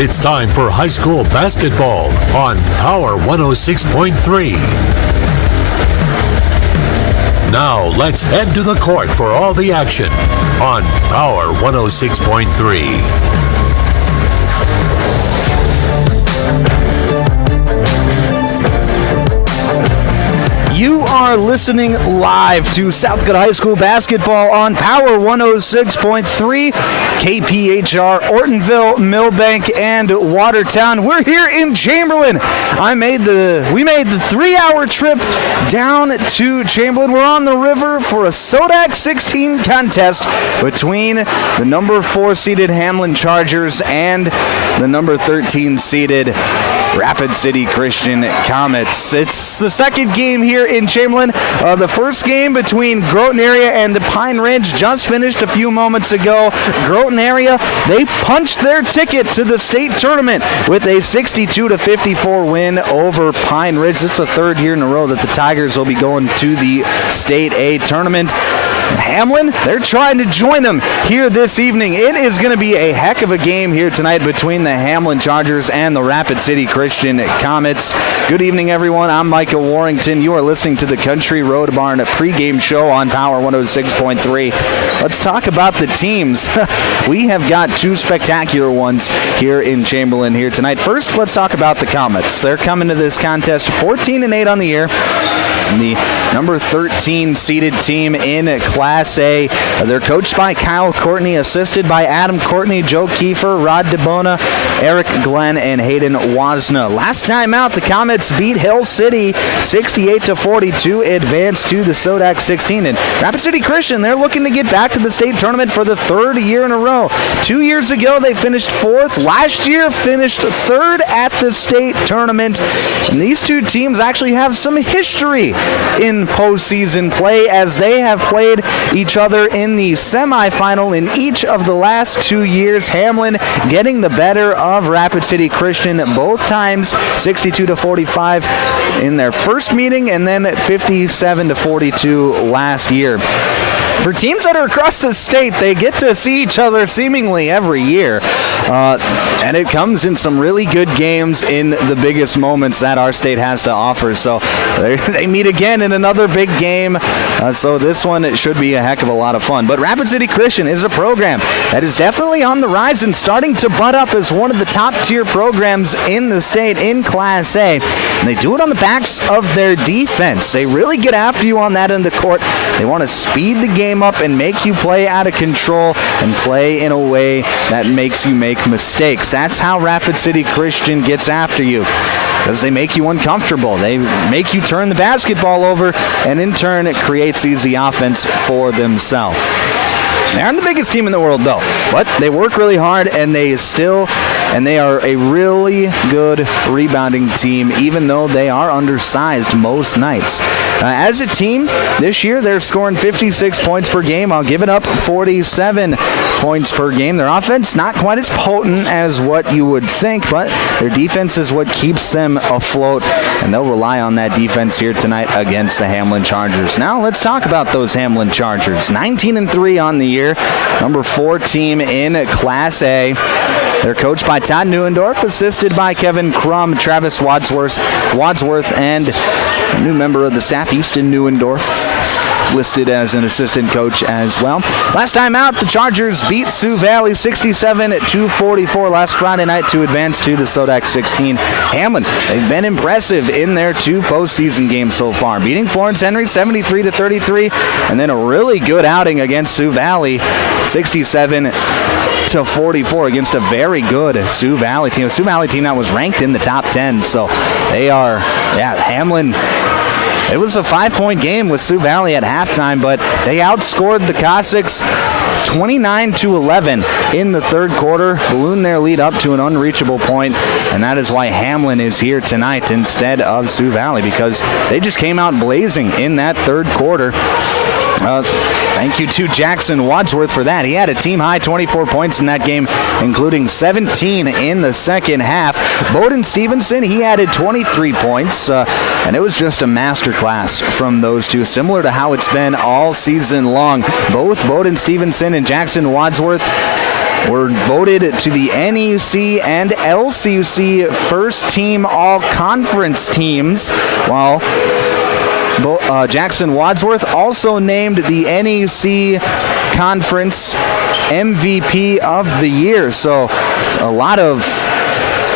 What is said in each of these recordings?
It's time for high school basketball on Power 106.3. Now let's head to the court for all the action on Power 106.3. You are listening live to South Dakota High School basketball on Power 106.3, KPHR, Ortonville, Millbank, and Watertown. We're here in Chamberlain. We made the 3-hour trip down to Chamberlain. We're on the river for a SoDak 16 contest between the number 4 seeded Hamlin Chargers and the number 13 seeded Rapid City Christian Comets. It's the second game here in Chamberlain. The first game between Groton Area and Pine Ridge just finished a few moments ago. Groton Area, they punched their ticket to the state tournament with a 62-54 win over Pine Ridge. This is the third year in a row that the Tigers will be going to the State A tournament. Hamlin, they're trying to join them here this evening. It is going to be a heck of a game here tonight between the Hamlin Chargers and the Rapid City Christian Comets. Good evening, everyone. I'm Micah Warrington. You are listening to the Country Road Barn pregame show on Power 106.3. Let's talk about the teams. We have got two spectacular ones here in Chamberlain here tonight. First, let's talk about the Comets. They're coming to this contest 14-8 on the year. The number 13 seeded team in Class A. They're coached by Kyle Courtney, assisted by Adam Courtney, Joe Kiefer, Rod DeBona, Eric Glenn, and Hayden Wozna. Last time out, the Comets beat Hill City 68-42, advance to the SoDak 16. And Rapid City Christian, they're looking to get back to the state tournament for the third year in a row. 2 years ago, they finished 4th. Last year, finished 3rd at the state tournament. And these two teams actually have some history in postseason play, as they have played each other in the semifinal in each of the last 2 years. Hamlin getting the better of Rapid City Christian both times, 62-45 in their first meeting, and then 57-42 last year. For teams that are across the state, they get to see each other seemingly every year. And it comes in some really good games in the biggest moments that our state has to offer. So they meet again in another big game. So this one, it should be a heck of a lot of fun. But Rapid City Christian is a program that is definitely on the rise and starting to butt up as one of the top-tier programs in the state in Class A. And they do it on the backs of their defense. They really get after you on that end of the court. They want to speed the game up and make you play out of control and play in a way that makes you make mistakes. That's how Rapid City Christian gets after you, because they make you uncomfortable. They make you turn the basketball over, and in turn it creates easy offense for themselves. They aren't the biggest team in the world, though, but they work really hard, and they are a really good rebounding team, even though they are undersized most nights. As a team, this year they're scoring 56 points per game while giving up 47 points per game. Their offense not quite as potent as what you would think, but their defense is what keeps them afloat, and they'll rely on that defense here tonight against the Hamlin Chargers. Now let's talk about those Hamlin Chargers. 19-3 on the year, number 4 team in Class A. They're coached by Todd Neuendorf, assisted by Kevin Crum, Travis Wadsworth, and a new member of the staff, Houston Neuendorf, listed as an assistant coach as well. Last time out, the Chargers beat Sioux Valley 67-44 last Friday night to advance to the SoDak 16. Hamlin, they've been impressive in their 2 postseason games so far, beating Florence Henry 73-33, and then a really good outing against Sioux Valley, 67-44 against a very good Sioux Valley team. A Sioux Valley team that was ranked in the top 10. So they are, Hamlin. It was a 5-point game with Sioux Valley at halftime, but they outscored the Cossacks 29-11 in the third quarter, ballooned their lead up to an unreachable point, and that is why Hamlin is here tonight instead of Sioux Valley, because they just came out blazing in that third quarter. Thank you to Jackson Wadsworth for that. He had a team-high 24 points in that game, including 17 in the second half. Bowden Stevenson, he added 23 points, and it was just a masterclass from those two, similar to how it's been all season long. Both Bowden Stevenson and Jackson Wadsworth were voted to the NEC and LCC first team all-conference teams, while Jackson Wadsworth also named the NEC Conference MVP of the year. So a lot of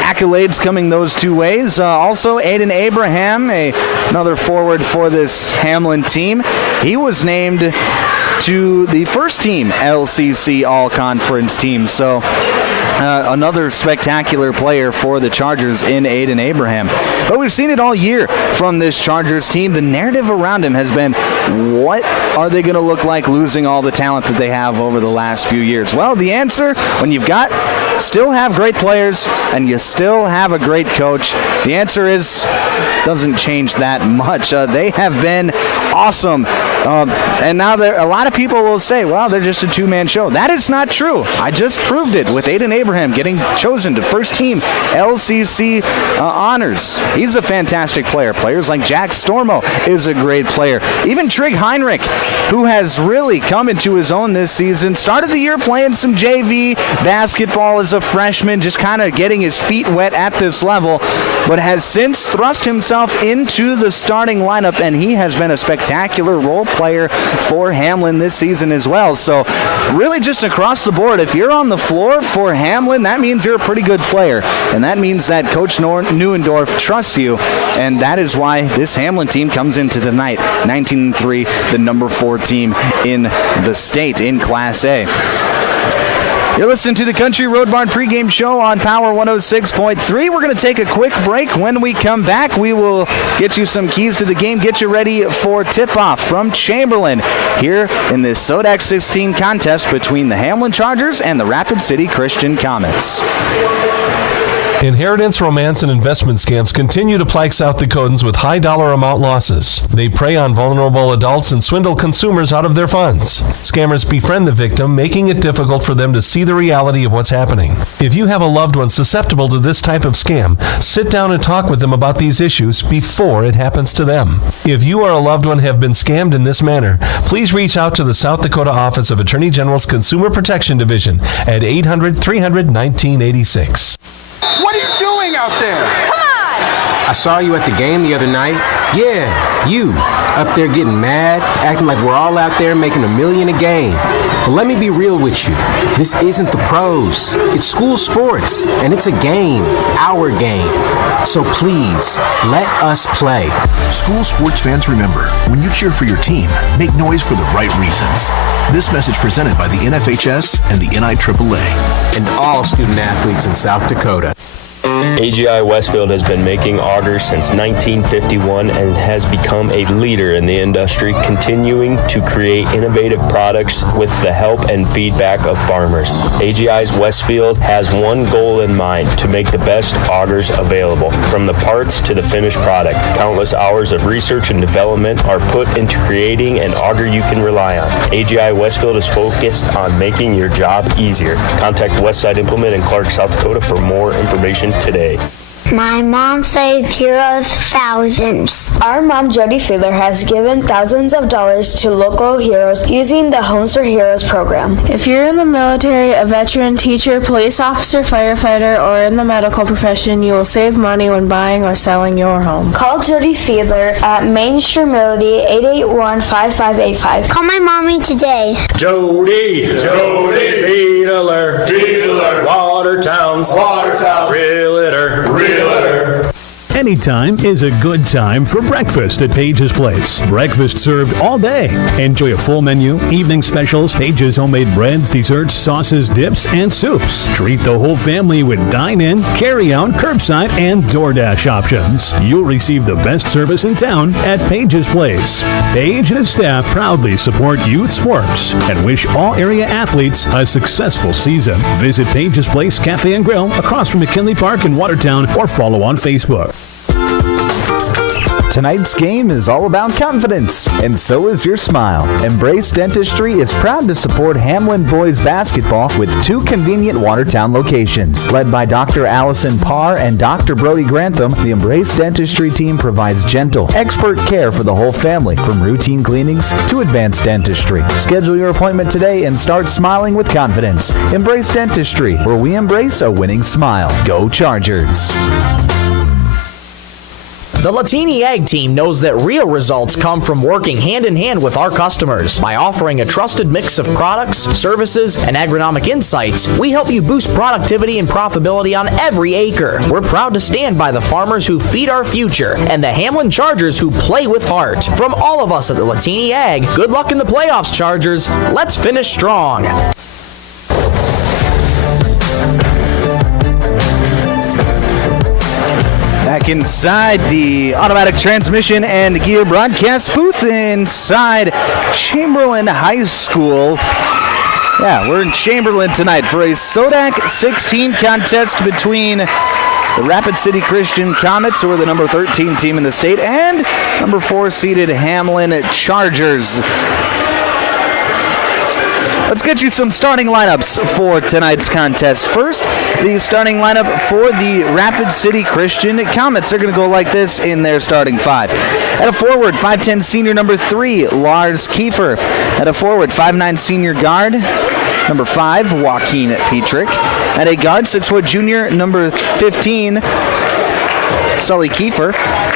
accolades coming those two ways. Also, Aiden Abraham, another forward for this Hamlin team, he was named to the first team LCC all-conference team. So another spectacular player for the Chargers in Aiden Abraham. But we've seen it all year from this Chargers team. The narrative around him has been, what are they going to look like losing all the talent that they have over the last few years? Well, the answer, when you've still have great players and you still have a great coach, the answer is, doesn't change that much. They have been awesome. And now a lot of people will say, well, they're just a two-man show. That is not true. I just proved it with Aiden Abraham getting chosen to first team LCC honors. He's a fantastic player. Players like Jack Stormo is a great player. Even Trig Heinrich, who has really come into his own this season, started the year playing some JV basketball as a freshman, just kind of getting his feet wet at this level, but has since thrust himself into the starting lineup, and he has been a spectacular role player for Hamlin this season as well. So really just across the board, if you're on the floor for Hamlin, that means you're a pretty good player, and that means that Coach Neuendorf trusts you, and that is why this Hamlin team comes into tonight 19-3, the number 4 team in the state in Class A. You're listening to the Country Road Barn pregame show on Power 106.3. We're going to take a quick break. When we come back, we will get you some keys to the game, get you ready for tip-off from Chamberlain here in this SoDak 16 contest between the Hamlin Chargers and the Rapid City Christian Comets. Inheritance, romance, and investment scams continue to plague South Dakotans with high dollar amount losses. They prey on vulnerable adults and swindle consumers out of their funds. Scammers befriend the victim, making it difficult for them to see the reality of what's happening. If you have a loved one susceptible to this type of scam, sit down and talk with them about these issues before it happens to them. If you or a loved one have been scammed in this manner, please reach out to the South Dakota Office of Attorney General's Consumer Protection Division at 800-300-1986. What are you doing out there? Come on! I saw you at the game the other night. Yeah, you. Up there getting mad, acting like we're all out there making $1 million a game. Well, let me be real with you. This isn't the pros. It's school sports, and it's a game, our game. So please, let us play. School sports fans, remember, when you cheer for your team, make noise for the right reasons. This message presented by the NFHS and the NIAAA. And all student athletes in South Dakota. AGI Westfield has been making augers since 1951 and has become a leader in the industry, continuing to create innovative products with the help and feedback of farmers. AGI's Westfield has one goal in mind: to make the best augers available. From the parts to the finished product, countless hours of research and development are put into creating an auger you can rely on. AGI Westfield is focused on making your job easier. Contact Westside Implement in Clark, South Dakota for more information today. My mom saves heroes thousands. Our mom, Jody Fiedler, has given thousands of dollars to local heroes using the Homes for Heroes program. If you're in the military, a veteran, teacher, police officer, firefighter, or in the medical profession, you will save money when buying or selling your home. Call Jody Fiedler at Main Street Melody 881-5585. Call my mommy today. Jody, Fiedler, Watertown's, Realtor. Anytime is a good time for breakfast at Page's Place. Breakfast served all day. Enjoy a full menu, evening specials, Page's homemade breads, desserts, sauces, dips, and soups. Treat the whole family with dine-in, carry-out, curbside, and DoorDash options. You'll receive the best service in town at Page's Place. Page and his staff proudly support youth sports and wish all area athletes a successful season. Visit Page's Place Cafe and Grill across from McKinley Park in Watertown or follow on Facebook. Tonight's game is all about confidence, and so is your smile. Embrace Dentistry is proud to support Hamlin boys basketball with 2 convenient Watertown locations. Led by Dr. Allison Parr and Dr. Brody Grantham, the Embrace Dentistry team provides gentle, expert care for the whole family, from routine cleanings to advanced dentistry. Schedule your appointment today and start smiling with confidence. Embrace Dentistry, where we embrace a winning smile. Go Chargers! The Latini Ag team knows that real results come from working hand in hand with our customers. By offering a trusted mix of products, services, and agronomic insights, we help you boost productivity and profitability on every acre. We're proud to stand by the farmers who feed our future and the Hamlin Chargers who play with heart. From all of us at the Latini Ag, good luck in the playoffs, Chargers. Let's finish strong. Back inside the automatic transmission and gear broadcast booth inside Chamberlain High School. Yeah, we're in Chamberlain tonight for a SoDak 16 contest between the Rapid City Christian Comets, who are the number 13 team in the state, and number 4 seeded Hamlin Chargers. Let's get you some starting lineups for tonight's contest. First, the starting lineup for the Rapid City Christian Comets. They're going to go like this in their starting 5. At a forward, 5'10 senior number 3, Lars Kiefer. At a forward, 5'9 senior guard, number 5, Joaquin Petrick. At a guard, 6' junior number 15, Sully Kiefer.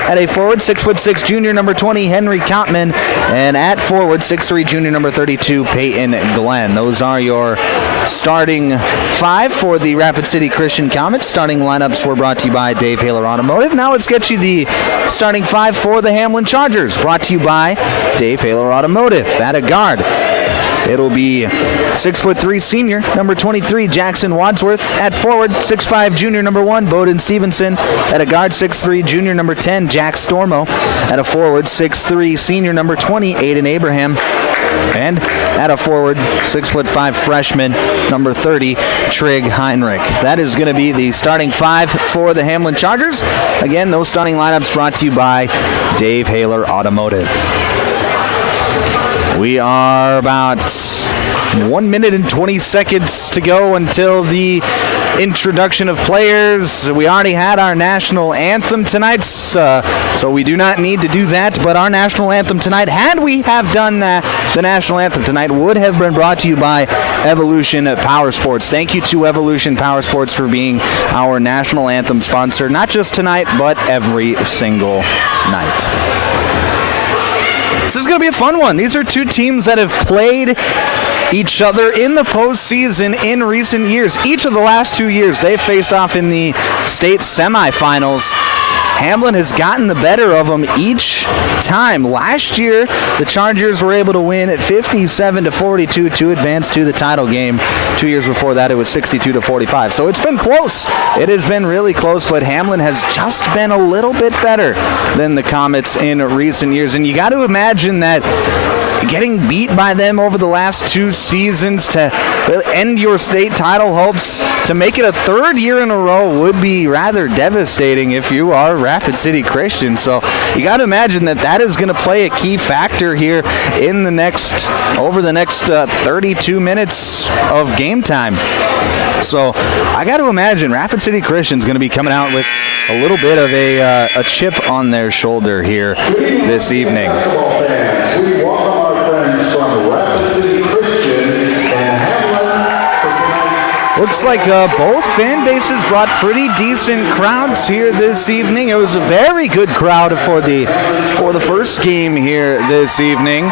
At a forward, 6'6 junior number 20, Henry Kottman. And at forward, 6'3 junior number 32, Peyton Glenn. Those are your starting 5 for the Rapid City Christian Comets. Starting lineups were brought to you by Dave Haler Automotive. Now let's get you the starting 5 for the Hamlin Chargers, brought to you by Dave Haler Automotive. At a guard, it'll be 6'3 senior number 23, Jackson Wadsworth. At forward, 6'5 junior number 1, Bowden Stevenson. At a guard, 6'3 junior number 10, Jack Stormo. At a forward, 6'3 senior number 20, Aiden Abraham. And at a forward, 6'5 freshman number 30, Trig Heinrich. That is going to be the starting 5 for the Hamlin Chargers. Again, those starting lineups brought to you by Dave Haler Automotive. We are about 1 minute and 20 seconds to go until the introduction of players. We already had our national anthem tonight, so we do not need to do that. But our national anthem tonight, had we have done the national anthem tonight, would have been brought to you by Evolution Power Sports. Thank you to Evolution Power Sports for being our national anthem sponsor, not just tonight, but every single night. This is going to be a fun one. These are 2 teams that have played each other in the postseason in recent years. Each of the last 2 years, they've faced off in the state semifinals. Hamlin has gotten the better of them each time. Last year, the Chargers were able to win 57-42 to advance to the title game. 2 years before that, it was 62-45. So it's been close. It has been really close, but Hamlin has just been a little bit better than the Comets in recent years. And you got to imagine that getting beat by them over the last 2 seasons to end your state title hopes, to make it a 3rd year in a row, would be rather devastating if you are Rapid City Christian. So you got to imagine that is going to play a key factor here in over the next 32 minutes of game time. So I got to imagine Rapid City Christian's going to be coming out with a little bit of a chip on their shoulder here this evening. Looks like both fan bases brought pretty decent crowds here this evening. It was a very good crowd for the first game here this evening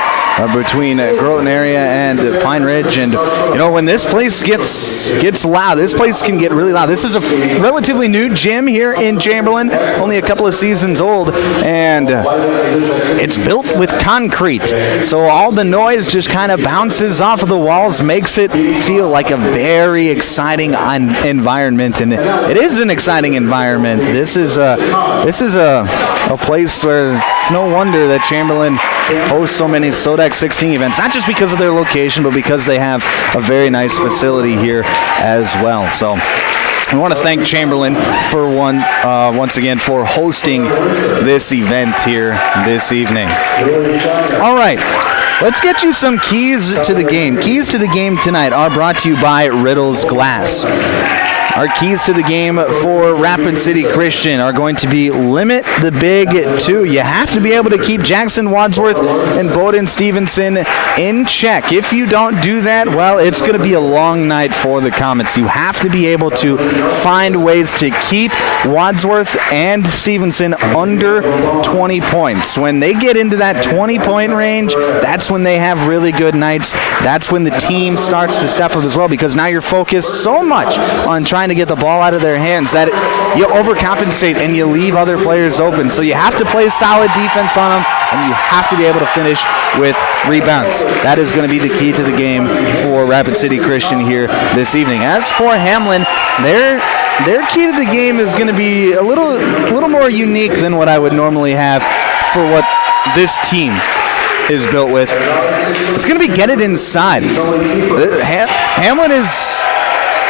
between Groton area and Pine Ridge. And you know, when this place gets loud, this place can get really loud. This is a relatively new gym here in Chamberlain, only a couple of seasons old, and it's built with concrete. So all the noise just kind of bounces off of the walls, makes it feel like a very exciting environment, and it is an exciting environment. This is a place where it's no wonder that Chamberlain hosts so many SoDak 16 events, not just because of their location, but because they have a very nice facility here as well. So We want to thank Chamberlain for once again for hosting this event here this evening. All right, let's get you some keys to the game. Keys to the game tonight are brought to you by Riddle's Glass. Our keys to the game for Rapid City Christian are going to be limit the big two. You have to be able to keep Jackson Wadsworth and Bowden Stevenson in check. If you don't do that, well, it's going to be a long night for the Comets. You have to be able to find ways to keep Wadsworth and Stevenson under 20 points. When they get into that 20-point range, that's when they have really good nights. That's when the team starts to step up as well, because now you're focused so much on trying to get the ball out of their hands that you overcompensate and you leave other players open. So you have to play solid defense on them, and you have to be able to finish with rebounds. That is going to be the key to the game for Rapid City Christian here this evening. As for Hamlin, their key to the game is going to be a little more unique than what I would normally have for what this team is built with. It's going to be get it inside. Hamlin is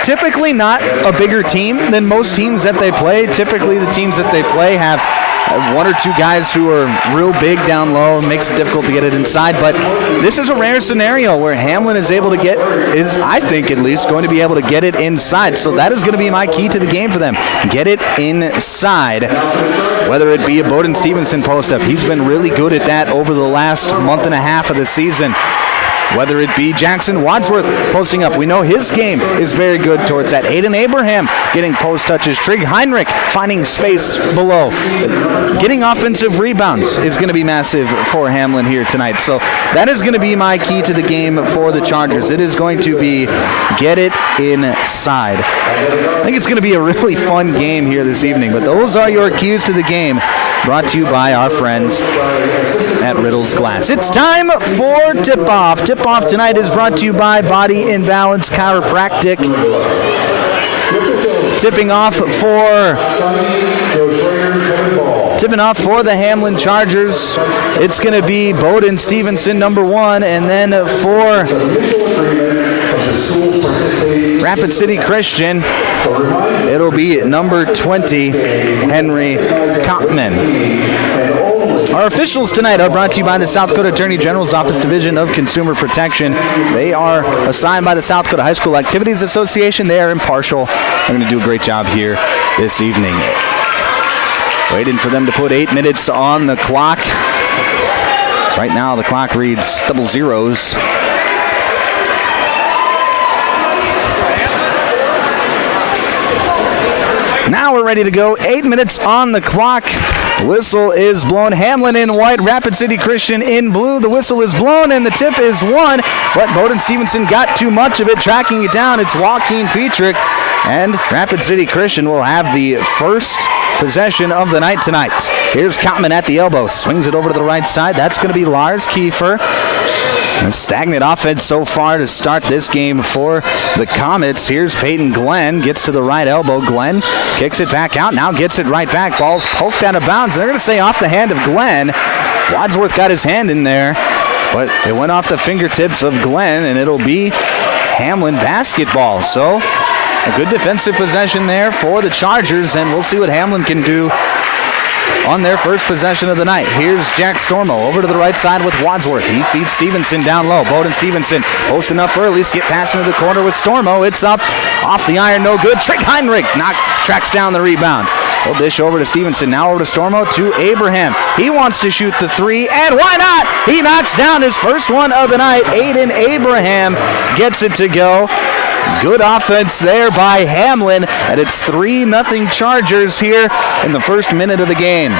typically not a bigger team than most teams that they play. Typically the teams that they play have one or two guys who are real big down low. It makes it difficult to get it inside, but this is a rare scenario where Hamlin is able to I think at least, going to be able to get it inside. So that is going to be my key to the game for them. Get it inside. Whether it be a Bowden Stevenson post-up, he's been really good at that over the last month and a half of the season. Whether it be Jackson Wadsworth posting up, we know his game is very good towards that. Aiden Abraham getting post touches. Trig Heinrich finding space below. Getting offensive rebounds is going to be massive for Hamlin here tonight. So that is going to be my key to the game for the Chargers. It is going to be get it inside. I think it's going to be a really fun game here this evening, but those are your keys to the game, brought to you by our friends at Riddle's Glass. It's time for tip-off. Tip-off tonight is brought to you by Body in Balance Chiropractic. Tipping off for the Hamlin Chargers, it's going to be Bowden Stevenson, number 1, and then for Rapid City Christian, it'll be number 20, Henry Kopman. Our officials tonight are brought to you by the South Dakota Attorney General's Office Division of Consumer Protection. They are assigned by the South Dakota High School Activities Association. They are impartial. They're going to do a great job here this evening. Waiting for them to put 8 minutes on the clock. So right now the clock reads double zeros. Now we're ready to go. 8 minutes on the clock. Whistle is blown. Hamlin in white, Rapid City Christian in blue. The whistle is blown and the tip is won, but Bowden Stevenson got too much of it, tracking it down. It's Joaquin Petrick, and Rapid City Christian will have the first possession of the night tonight. Here's Kopman at the elbow, swings it over to the right side. That's going to be Lars Kiefer. A stagnant offense so far to start this game for the Comets. Here's Peyton Glenn, gets to the right elbow. Glenn kicks it back out, now gets it right back. Ball's poked out of bounds. They're going to say off the hand of Glenn. Wadsworth got his hand in there, but it went off the fingertips of Glenn, and it'll be Hamlin basketball. So a good defensive possession there for the Chargers, and we'll see what Hamlin can do on their first possession of the night. Here's Jack Stormo over to the right side with Wadsworth. He feeds Stevenson down low. Bowden Stevenson posting up early. Skip pass into the corner with Stormo. It's up off the iron, no good. Trig Heinrich tracks down the rebound. He'll dish over to Stevenson. Now over to Stormo to Abraham. He wants to shoot the three, and why not? He knocks down his first one of the night. Aiden Abraham gets it to go. Good offense there by Hamlin, and it's 3-0 Chargers here in the first minute of the game.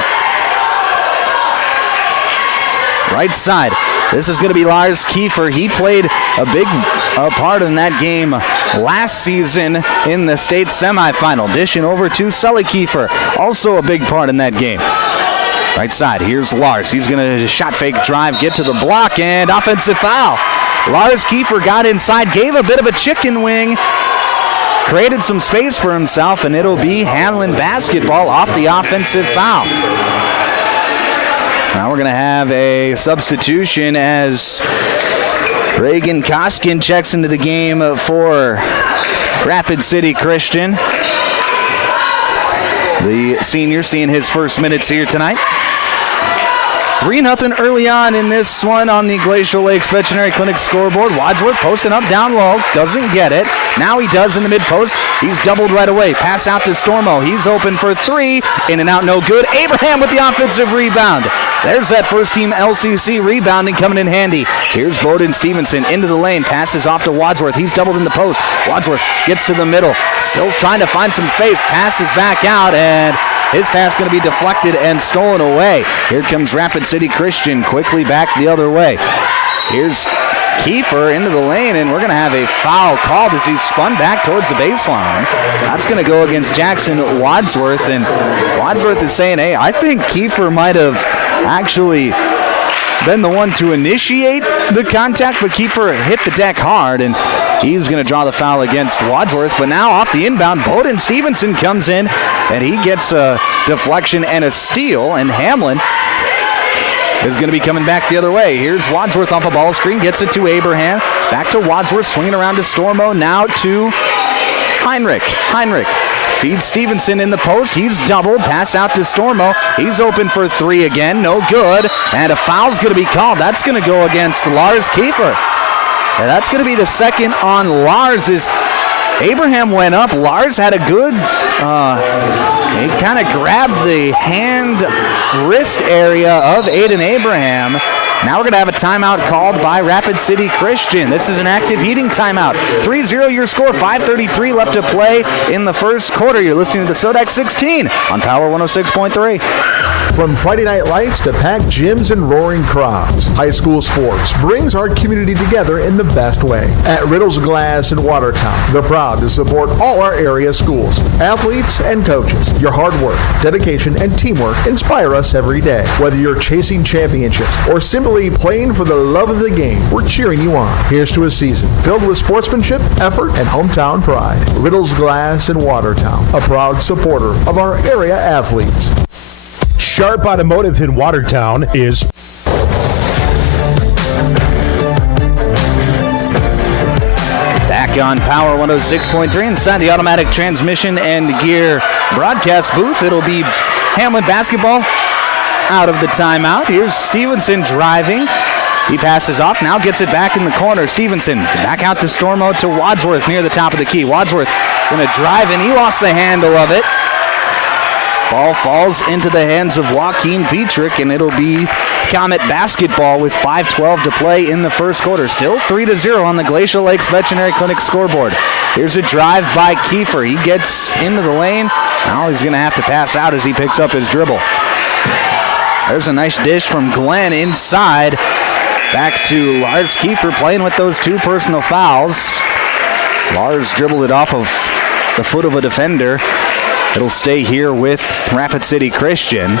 Right side. This is going to be Lars Kiefer. He played a big part in that game last season in the state semifinal. Dishing over to Sully Kiefer. Also a big part in that game. Right side. Here's Lars. He's going to shot fake drive, get to the block, and offensive foul. Lars Kiefer got inside, gave a bit of a chicken wing, created some space for himself, and it'll be Hamlin basketball off the offensive foul. Now we're going to have a substitution as Reagan Koskin checks into the game for Rapid City Christian. The senior seeing his first minutes here tonight. 3-0 early on in this one on the Glacial Lakes Veterinary Clinic scoreboard. Wadsworth posting up down low, doesn't get it. Now he does in the mid-post. He's doubled right away. Pass out to Stormo. He's open for three. In and out, no good. Abraham with the offensive rebound. There's that first-team LCC rebounding coming in handy. Here's Bowden Stevenson into the lane. Passes off to Wadsworth. He's doubled in the post. Wadsworth gets to the middle. Still trying to find some space. Passes back out, and his pass going to be deflected and stolen away. Here comes Rapid City Christian quickly back the other way. Here's Kiefer into the lane, and we're going to have a foul called as he's spun back towards the baseline. That's going to go against Jackson Wadsworth, and Wadsworth is saying, hey, I think Kiefer might have actually been the one to initiate the contact, but Kiefer hit the deck hard, and he's going to draw the foul against Wadsworth. But now off the inbound, Bowden Stevenson comes in, and he gets a deflection and a steal, and Hamlin is going to be coming back the other way. Here's Wadsworth off a ball screen, gets it to Abraham. Back to Wadsworth, swinging around to Stormo, now to Heinrich. Heinrich feeds Stevenson in the post. He's doubled. Pass out to Stormo. He's open for three again. No good. And a foul's going to be called. That's going to go against Lars Kiefer. And that's going to be the second on Lars. As Abraham went up, Lars had a good, he kind of grabbed the hand wrist area of Aiden Abraham. Now we're going to have a timeout called by Rapid City Christian. This is an active heating timeout. 3-0 your score, 5:33 left to play in the first quarter. You're listening to the SoDak 16 on Power 106.3. From Friday Night Lights to packed gyms and roaring crowds, high school sports brings our community together in the best way. At Riddle's Glass in Watertown, they're proud to support all our area schools, athletes, and coaches. Your hard work, dedication, and teamwork inspire us every day. Whether you're chasing championships or simply playing for the love of the game, we're cheering you on. Here's to a season filled with sportsmanship, effort, and hometown pride. Riddle's Glass in Watertown, a proud supporter of our area athletes. Sharp Automotive in Watertown is back on Power 106.3 inside the automatic transmission and gear broadcast booth. It'll be Hamlin basketball out of the timeout. Here's Stevenson driving. He passes off, now gets it back in the corner. Stevenson back out to Stormo to Wadsworth near the top of the key. Wadsworth going to drive, and he lost the handle of it. Ball falls into the hands of Joaquin Petrick, and it'll be Comet basketball with 5:12 to play in the first quarter. Still 3-0 on the Glacial Lakes Veterinary Clinic scoreboard. Here's a drive by Kiefer. He gets into the lane. Now he's going to have to pass out as he picks up his dribble. There's a nice dish from Glenn inside. Back to Lars Kiefer playing with those two personal fouls. Lars dribbled it off of the foot of a defender. It'll stay here with Rapid City Christian.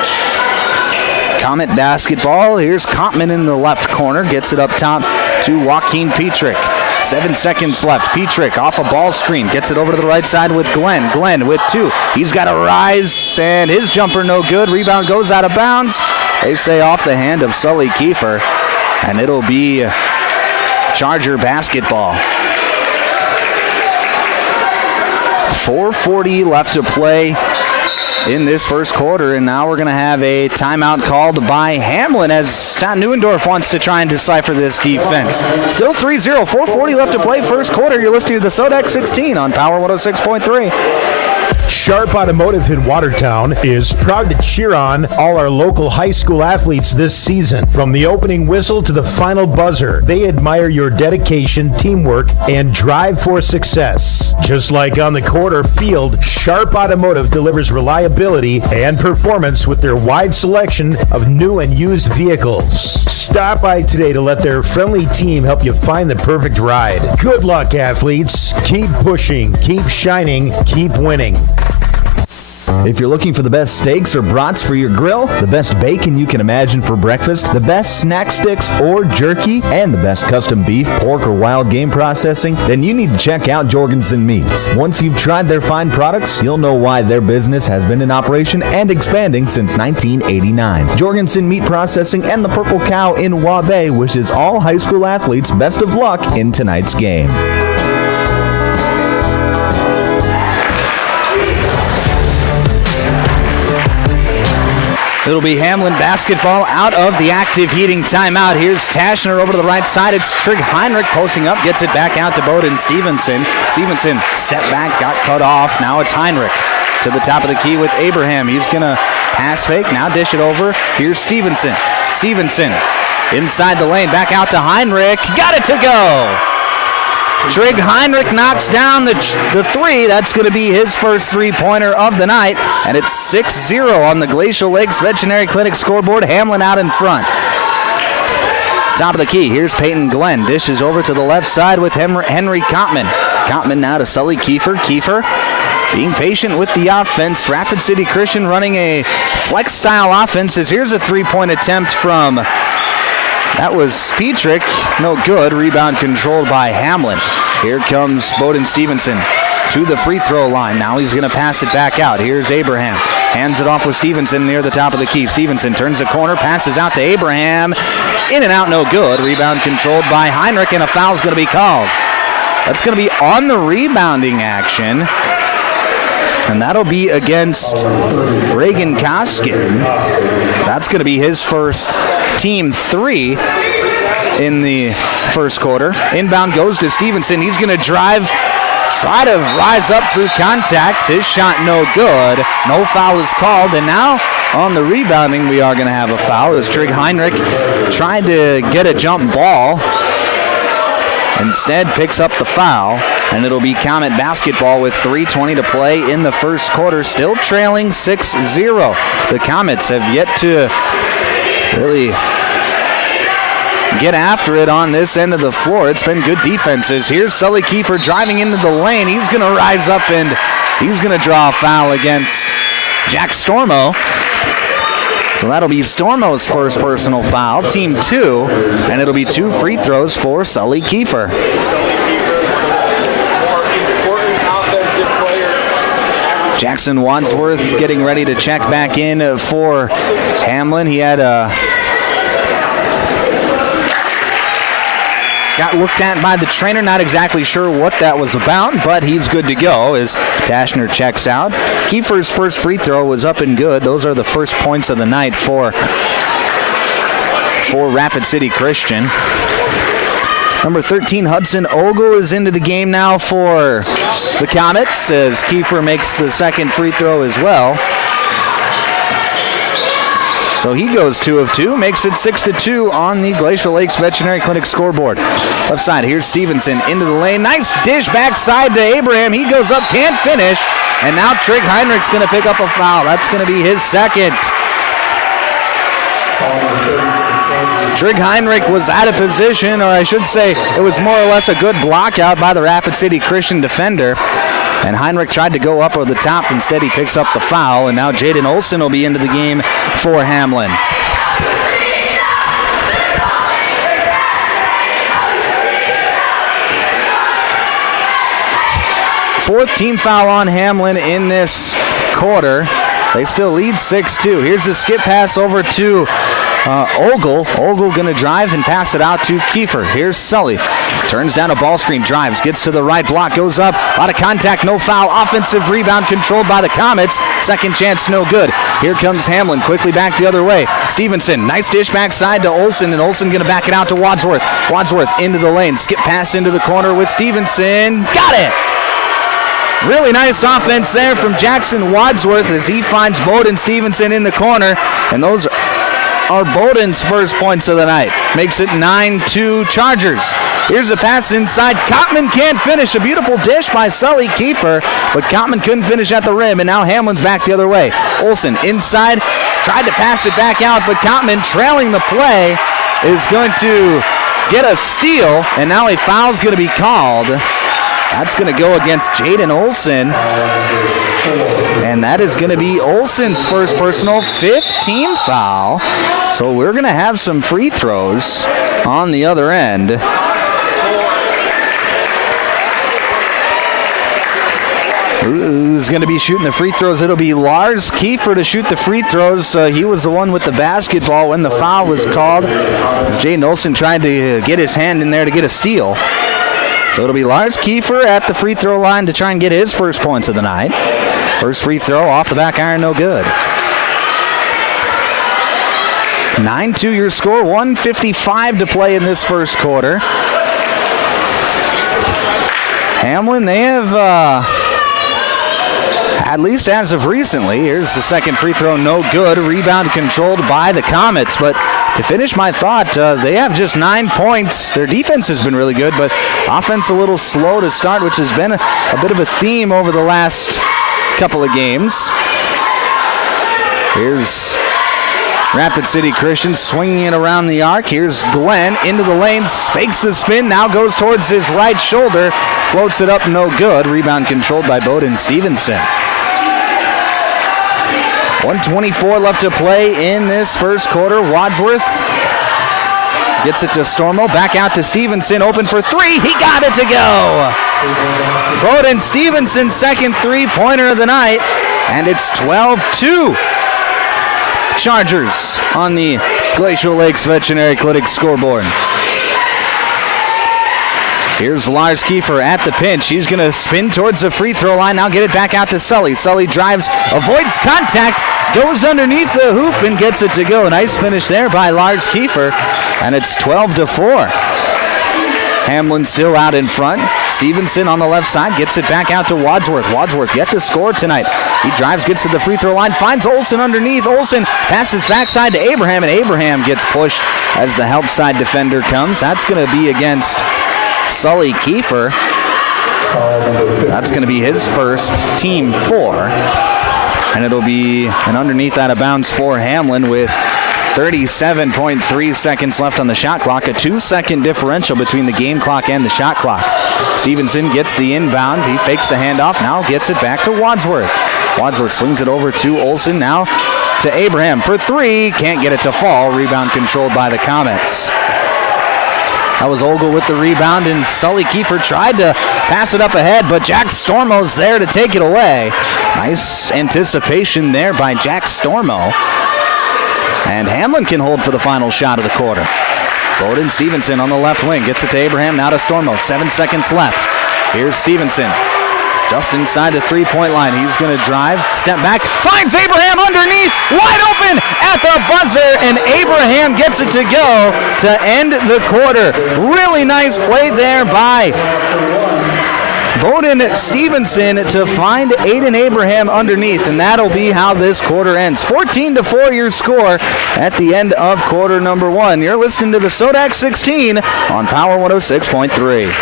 Comet basketball. Here's Kottman in the left corner. Gets it up top to Joaquin Petrick. 7 seconds left. Petrick off a ball screen. Gets it over to the right side with Glenn. Glenn with two. He's got to rise, and his jumper no good. Rebound goes out of bounds. They say off the hand of Sully Kiefer, and it'll be Charger basketball. 4:40 left to play in this first quarter, and now we're going to have a timeout called by Hamlin as Todd Neuendorf wants to try and decipher this defense. Still 3-0, 4:40 left to play first quarter. You're listening to the SoDak 16 on Power 106.3. Sharp Automotive in Watertown is proud to cheer on all our local high school athletes this season. From the opening whistle to the final buzzer, they admire your dedication, teamwork, and drive for success. Just like on the court or field, Sharp Automotive delivers reliability and performance with their wide selection of new and used vehicles. Stop by today to let their friendly team help you find the perfect ride. Good luck, athletes. Keep pushing, keep shining, keep winning. If you're looking for the best steaks or brats for your grill, the best bacon you can imagine for breakfast, the best snack sticks or jerky, and the best custom beef, pork, or wild game processing, then you need to check out Jorgensen Meats. Once you've tried their fine products, you'll know why their business has been in operation and expanding since 1989. Jorgensen Meat Processing and the Purple Cow in Waubay wishes all high school athletes best of luck in tonight's game. It'll be Hamlin basketball out of the active heating timeout. Here's Tashner over to the right side. It's Trig Heinrich posting up, gets it back out to Bowden Stevenson. Stevenson step back, got cut off. Now it's Heinrich to the top of the key with Abraham. He's going to pass fake, now dish it over. Here's Stevenson. Stevenson inside the lane, back out to Heinrich. Got it to go. Trig Heinrich knocks down the three. That's going to be his first three-pointer of the night, and it's 6-0 on the Glacial Lakes Veterinary Clinic scoreboard. Hamlin out in front. Top of the key, here's Peyton Glenn. Dishes over to the left side with Henry Kottman. Kottman now to Sully Kiefer. Kiefer being patient with the offense. Rapid City Christian running a flex-style offense. Here's a three-point attempt from... That was Petrick, no good. Rebound controlled by Hamlin. Here comes Bowden Stevenson to the free throw line. Now he's going to pass it back out. Here's Abraham. Hands it off with Stevenson near the top of the key. Stevenson turns the corner, passes out to Abraham. In and out, no good. Rebound controlled by Heinrich, and a foul's going to be called. That's going to be on the rebounding action. And that'll be against Reagan Koskin. That's going to be his first team three in the first quarter. Inbound goes to Stevenson. He's going to drive, try to rise up through contact. His shot no good. No foul is called. And now on the rebounding, we are going to have a foul as Trig Heinrich tried to get a jump ball. Instead picks up the foul, and it'll be Comet basketball with 3:20 to play in the first quarter, still trailing 6-0. The Comets have yet to really get after it on this end of the floor. It's been good defenses. Here's Sully Kiefer driving into the lane. He's going to rise up and he's going to draw a foul against Jack Stormo. So that'll be Stormo's first personal foul, team 2, and it'll be 2 free throws for Sully Kiefer. Jackson Wadsworth getting ready to check back in for Hamlin. He had got looked at by the trainer, not exactly sure what that was about, but he's good to go as Tashner checks out. Kiefer's first free throw was up and good. Those are the first points of the night for Rapid City Christian. Number 13, Hudson Ogle is into the game now for the Comets as Kiefer makes the second free throw as well. So he goes 2 of 2, makes it 6-2 on the Glacial Lakes Veterinary Clinic scoreboard. Left side, here's Stevenson into the lane. Nice dish backside to Abraham. He goes up, can't finish. And now Trig Heinrich's going to pick up a foul. That's going to be his second. Trig Heinrich was out of position, or I should say it was more or less a good block out by the Rapid City Christian defender. And Heinrich tried to go up over the top. Instead, he picks up the foul. And now Jaden Olson will be into the game for Hamlin. Fourth team foul on Hamlin in this quarter. They still lead 6-2. Here's the skip pass over to Ogle. Ogle going to drive and pass it out to Kiefer. Here's Sully. Turns down a ball screen, drives, gets to the right block, goes up. A lot of contact, no foul. Offensive rebound controlled by the Comets. Second chance, no good. Here comes Hamlin, quickly back the other way. Stevenson, nice dish backside to Olson, and Olson going to back it out to Wadsworth. Wadsworth into the lane, skip pass into the corner with Stevenson. Got it! Really nice offense there from Jackson Wadsworth as he finds Bowden Stevenson in the corner, and those are Bowden's first points of the night. Makes it 9-2 Chargers. Here's a pass inside. Kottman can't finish. A beautiful dish by Sully Kiefer, but Kottman couldn't finish at the rim, and now Hamlin's back the other way. Olson inside, tried to pass it back out, but Kottman, trailing the play, is going to get a steal, and now a foul's going to be called. That's going to go against Jaden Olson. And that is going to be Olson's first personal, 5th team foul. So we're going to have some free throws on the other end. Who's going to be shooting the free throws? It'll be Lars Kiefer to shoot the free throws. He was the one with the basketball when the foul was called. Jaden Olson tried to get his hand in there to get a steal. So it'll be Lars Kiefer at the free throw line to try and get his first points of the night. First free throw off the back iron, no good. 9-2 your score, 1:55 to play in this first quarter. Hamlin, they have, at least as of recently, here's the second free throw, no good. Rebound controlled by the Comets, but to finish my thought, they have just 9 points. Their defense has been really good, but offense a little slow to start, which has been a bit of a theme over the last couple of games. Here's Rapid City Christian swinging it around the arc. Here's Glenn into the lane, fakes the spin, now goes towards his right shoulder, floats it up, no good. Rebound controlled by Bowden Stevenson. 1:24 left to play in this first quarter. Wadsworth gets it to Stormo, back out to Stevenson, open for three, he got it to go! Bowden Stevenson's second three-pointer of the night, and it's 12-2. Chargers on the Glacial Lakes Veterinary Clinic scoreboard. Here's Lars Kiefer at the pinch. He's going to spin towards the free throw line. Now get it back out to Sully. Sully drives, avoids contact, goes underneath the hoop and gets it to go. Nice finish there by Lars Kiefer, and it's 12-4. Hamlin still out in front. Stevenson on the left side gets it back out to Wadsworth. Wadsworth yet to score tonight. He drives, gets to the free throw line, finds Olsen underneath. Olsen passes backside to Abraham, and Abraham gets pushed as the help side defender comes. That's going to be against Sully Kiefer. That's going to be his first, team 4. And it'll be an underneath out of bounds for Hamlin with 37.3 seconds left on the shot clock, a 2-second differential between the game clock and the shot clock. Stevenson gets the inbound. He fakes the handoff, now gets it back to Wadsworth. Wadsworth swings it over to Olsen, now to Abraham for three. Can't get it to fall. Rebound controlled by the Comets. That was Ogle with the rebound, and Sully Kiefer tried to pass it up ahead, but Jack Stormo's there to take it away. Nice anticipation there by Jack Stormo. And Hamlin can hold for the final shot of the quarter. Bowden Stevenson on the left wing. Gets it to Abraham, now to Stormo. 7 seconds left. Here's Stevenson. Just inside the three-point line. He's going to drive, step back, finds Abraham underneath, wide open at the buzzer, and Abraham gets it to go to end the quarter. Really nice play there by Bowden Stevenson to find Aiden Abraham underneath, and that'll be how this quarter ends. 14-4 your score at the end of quarter number 1. You're listening to the SoDak 16 on Power 106.3.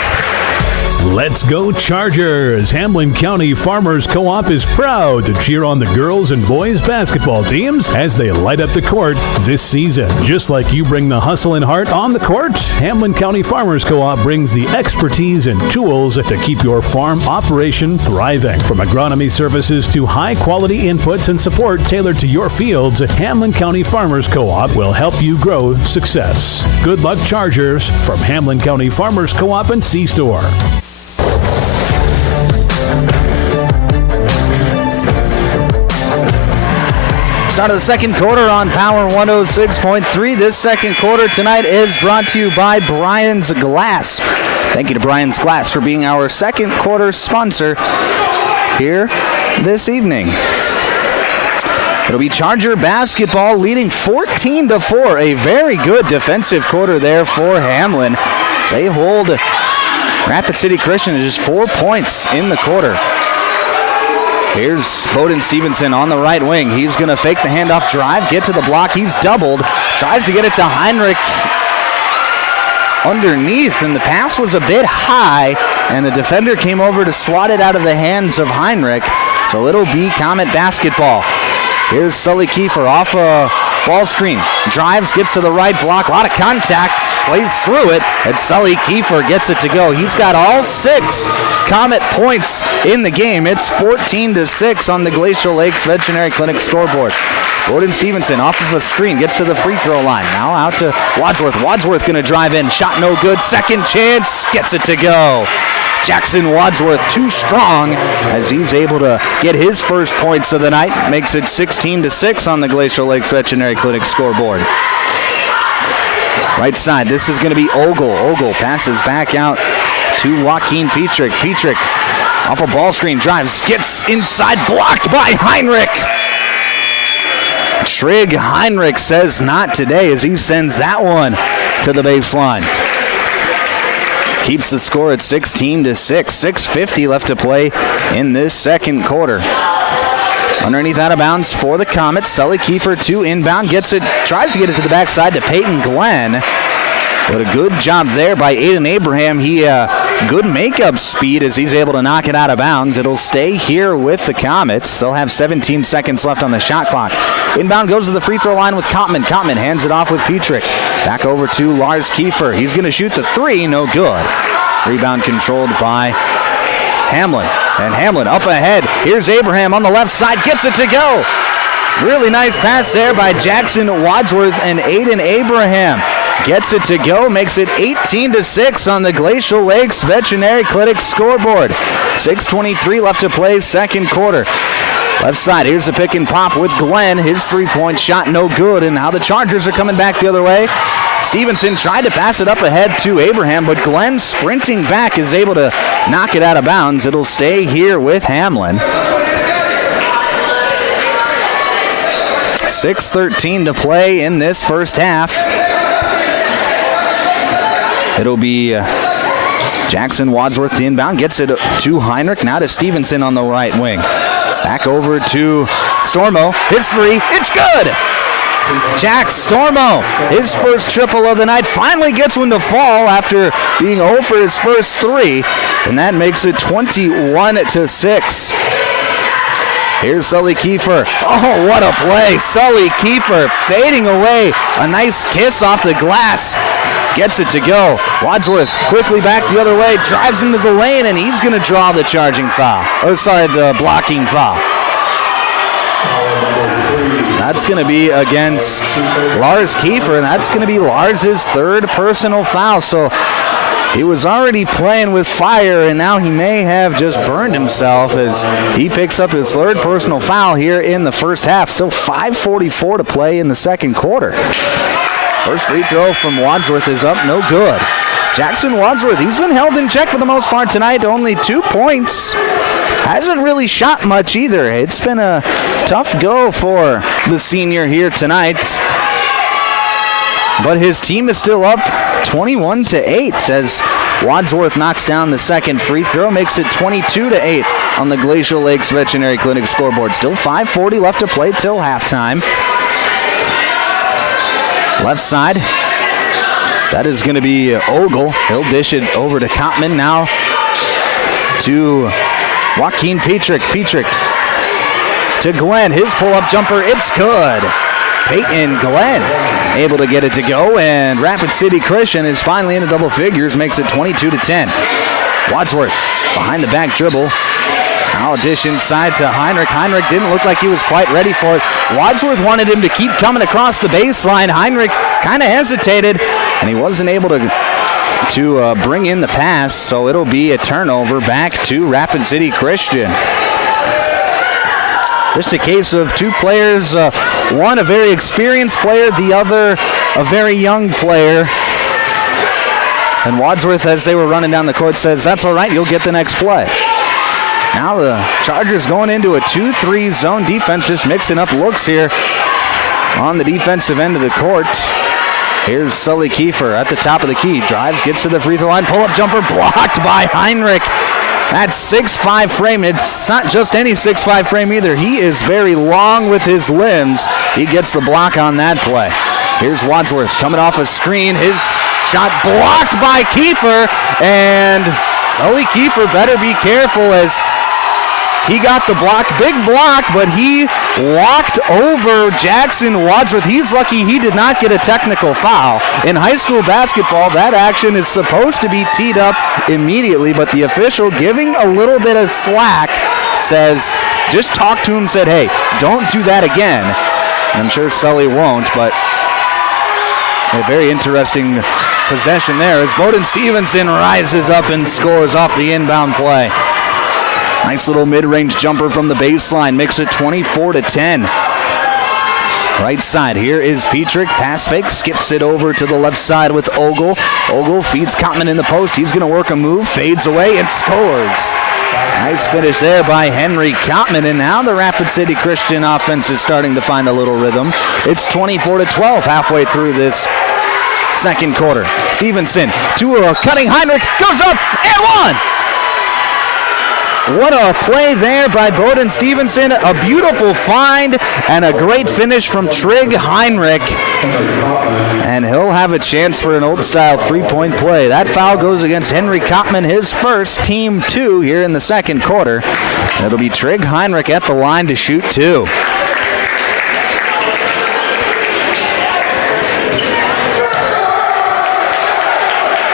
Let's go Chargers! Hamlin County Farmers Co-op is proud to cheer on the girls and boys basketball teams as they light up the court this season. Just like you bring the hustle and heart on the court, Hamlin County Farmers Co-op brings the expertise and tools to keep your farm operation thriving. From agronomy services to high-quality inputs and support tailored to your fields, Hamlin County Farmers Co-op will help you grow success. Good luck, Chargers, from Hamlin County Farmers Co-op and C-Store. Start of the second quarter on Power 106.3. This second quarter tonight is brought to you by Brian's Glass. Thank you to Brian's Glass for being our second quarter sponsor here this evening. It'll be Charger basketball leading 14-4. A very good defensive quarter there for Hamlin. They hold Rapid City Christian to just 4 points in the quarter. Here's Bowden Stevenson on the right wing. He's going to fake the handoff drive, get to the block. He's doubled. Tries to get it to Heinrich underneath, and the pass was a bit high, and the defender came over to swat it out of the hands of Heinrich. So it'll be Comet basketball. Here's Sully Kiefer off a ball screen. Drives, gets to the right block. A lot of contact. Plays through it, and Sully Kiefer gets it to go. He's got all 6 Comet points in the game. It's 14-6 on the Glacial Lakes Veterinary Clinic scoreboard. Bowden Stevenson off of a screen, gets to the free throw line. Now out to Wadsworth. Wadsworth going to drive in. Shot no good. Second chance. Gets it to go. Jackson Wadsworth too strong as he's able to get his first points of the night. Makes it 16-6 on the Glacial Lakes Veterinary Clinic scoreboard. Right side, this is going to be Ogle. Ogle passes back out to Joaquin Petrick. Petrick off a ball screen, drives, gets inside, blocked by Heinrich. Trigg Heinrich says not today as he sends that one to the baseline. Keeps the score at 16-6. 6:50 left to play in this second quarter. Underneath out of bounds for the Comets. Sully Kiefer to inbound. Gets it, tries to get it to the backside to Peyton Glenn. But a good job there by Aiden Abraham. He good makeup speed as he's able to knock it out of bounds. It'll stay here with the Comets. They'll have 17 seconds left on the shot clock. Inbound goes to the free throw line with Kottman. Kottman hands it off with Petrick. Back over to Lars Kiefer. He's going to shoot the three. No good. Rebound controlled by Hamlin. And Hamlin up ahead. Here's Abraham on the left side. Gets it to go. Really nice pass there by Jackson Wadsworth and Aiden Abraham. Gets it to go, makes it 18-6 on the Glacial Lakes Veterinary Clinic scoreboard. 6:23 left to play, second quarter. Left side, here's the pick and pop with Glenn. His three-point shot no good, and now the Chargers are coming back the other way. Stevenson tried to pass it up ahead to Abraham, but Glenn sprinting back is able to knock it out of bounds. It'll stay here with Hamlin. 6:13 to play in this first half. It'll be Jackson Wadsworth to inbound. Gets it to Heinrich. Now to Stevenson on the right wing. Back over to Stormo. His three. It's good! Jack Stormo, his first triple of the night, finally gets one to fall after being 0 for his first three. And that makes it 21-6. Here's Sully Kiefer. Oh, what a play. Sully Kiefer fading away. A nice kiss off the glass. Gets it to go. Wadsworth quickly back the other way, drives into the lane, and he's going to draw the charging foul. The blocking foul. That's going to be against Lars Kiefer, and that's going to be Lars's third personal foul. So he was already playing with fire, and now he may have just burned himself as he picks up his third personal foul here in the first half. Still 5:44 to play in the second quarter. First free throw from Wadsworth is up, no good. Jackson Wadsworth, he's been held in check for the most part tonight, only 2 points. Hasn't really shot much either. It's been a tough go for the senior here tonight. But his team is still up 21-8 as Wadsworth knocks down the second free throw, makes it 22-8 on the Glacial Lakes Veterinary Clinic scoreboard. Still 5:40 left to play till halftime. Left side, that is going to be Ogle. He'll dish it over to Kottman. Now to Joaquin Petrick. Petrick to Glenn. His pull-up jumper, it's good. Peyton Glenn able to get it to go, and Rapid City Christian is finally into double figures, makes it 22-10. Wadsworth behind the back dribble. Now a dish inside to Heinrich. Heinrich didn't look like he was quite ready for it. Wadsworth wanted him to keep coming across the baseline. Heinrich kind of hesitated, and he wasn't able to bring in the pass, so it'll be a turnover back to Rapid City Christian. Just a case of two players, one a very experienced player, the other a very young player. And Wadsworth, as they were running down the court, says, "That's all right, you'll get the next play." Now the Chargers going into a 2-3 zone defense, just mixing up looks here on the defensive end of the court. Here's Sully Kiefer at the top of the key. Drives, gets to the free throw line. Pull-up jumper blocked by Heinrich. That 6'5" frame, it's not just any 6'5" frame either. He is very long with his limbs. He gets the block on that play. Here's Wadsworth coming off a screen. His shot blocked by Kiefer. And Sully Kiefer better be careful as he got the block, big block, but he walked over Jackson Wadsworth. He's lucky he did not get a technical foul. In high school basketball, that action is supposed to be teed up immediately, but the official giving a little bit of slack says, just talk to him, said, hey, don't do that again. I'm sure Sully won't, but a very interesting possession there as Bowden Stevenson rises up and scores off the inbound play. Nice little mid-range jumper from the baseline, makes it 24-10. Right side, here is Petrick, pass fake, skips it over to the left side with Ogle. Ogle feeds Kottman in the post, he's going to work a move, fades away, and scores. Nice finish there by Henry Kottman, and now the Rapid City Christian offense is starting to find a little rhythm. It's 24-12 halfway through this second quarter. Stevenson to a cutting Heinrich, goes up and one! What a play there by Bowden Stevenson. A beautiful find and a great finish from Trig Heinrich. And he'll have a chance for an old-style three-point play. That foul goes against Henry Kottman, his first, team 2 here in the second quarter. It'll be Trig Heinrich at the line to shoot 2.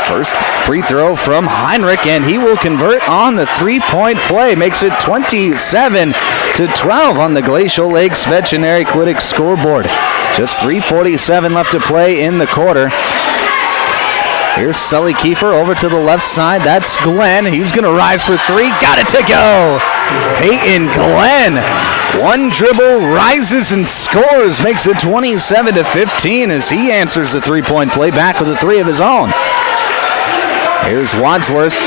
First free throw from Heinrich, and he will convert on the three-point play. Makes it 27-12 on the Glacial Lakes Veterinary Clinic scoreboard. Just 3:47 left to play in the quarter. Here's Sully Kiefer over to the left side. That's Glenn. He's going to rise for 3. Got it to go. Peyton Glenn. One dribble, rises and scores. Makes it 27-15 as he answers the three-point play back with a 3 of his own. Here's Wadsworth.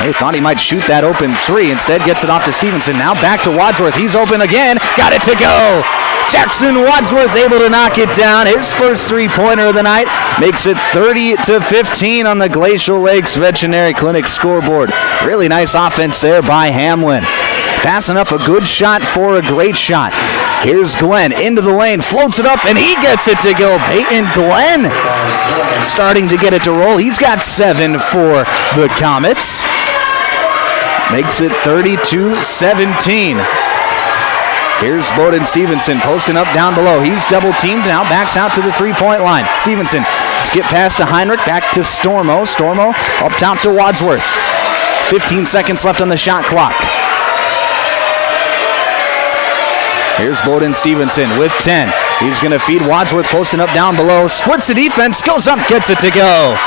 They thought he might shoot that open 3. Instead gets it off to Stevenson. Now back to Wadsworth. He's open again. Got it to go. Jackson Wadsworth able to knock it down. His first three-pointer of the night makes it 30-15 on the Glacial Lakes Veterinary Clinic scoreboard. Really nice offense there by Hamlin. Passing up a good shot for a great shot. Here's Glenn into the lane, floats it up, and he gets it to go. Peyton Glenn starting to get it to roll. He's got 7 for the Comets. Makes it 32-17. Here's Bowden Stevenson posting up down below. He's double teamed, now backs out to the three-point line. Stevenson skip pass to Heinrich, back to Stormo. Stormo up top to Wadsworth. 15 seconds left on the shot clock. Here's Bowden Stevenson with 10. He's going to feed Wadsworth, posting up down below. Splits the defense, goes up, gets it to go.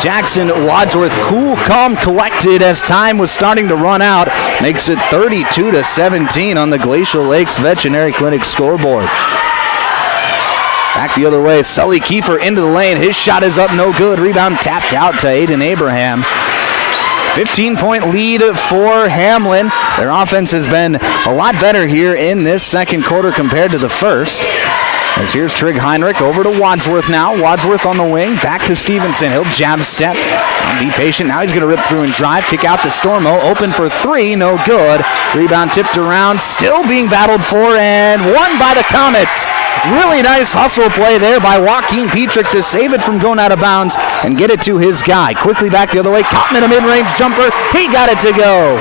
Jackson Wadsworth, cool, calm, collected as time was starting to run out. Makes it 32-17 on the Glacial Lakes Veterinary Clinic scoreboard. Back the other way, Sully Kiefer into the lane. His shot is up, no good. Rebound tapped out to Aiden Abraham. 15-point lead for Hamlin. Their offense has been a lot better here in this second quarter compared to the first. As here's Trig Heinrich over to Wadsworth now. Wadsworth on the wing, back to Stevenson. He'll jab step, be patient. Now he's going to rip through and drive. Kick out to Stormo, open for 3, no good. Rebound tipped around, still being battled for, and won by the Comets. Really nice hustle play there by Joaquin Petrick to save it from going out of bounds and get it to his guy. Quickly back the other way. Kottman, a mid-range jumper. He got it to go.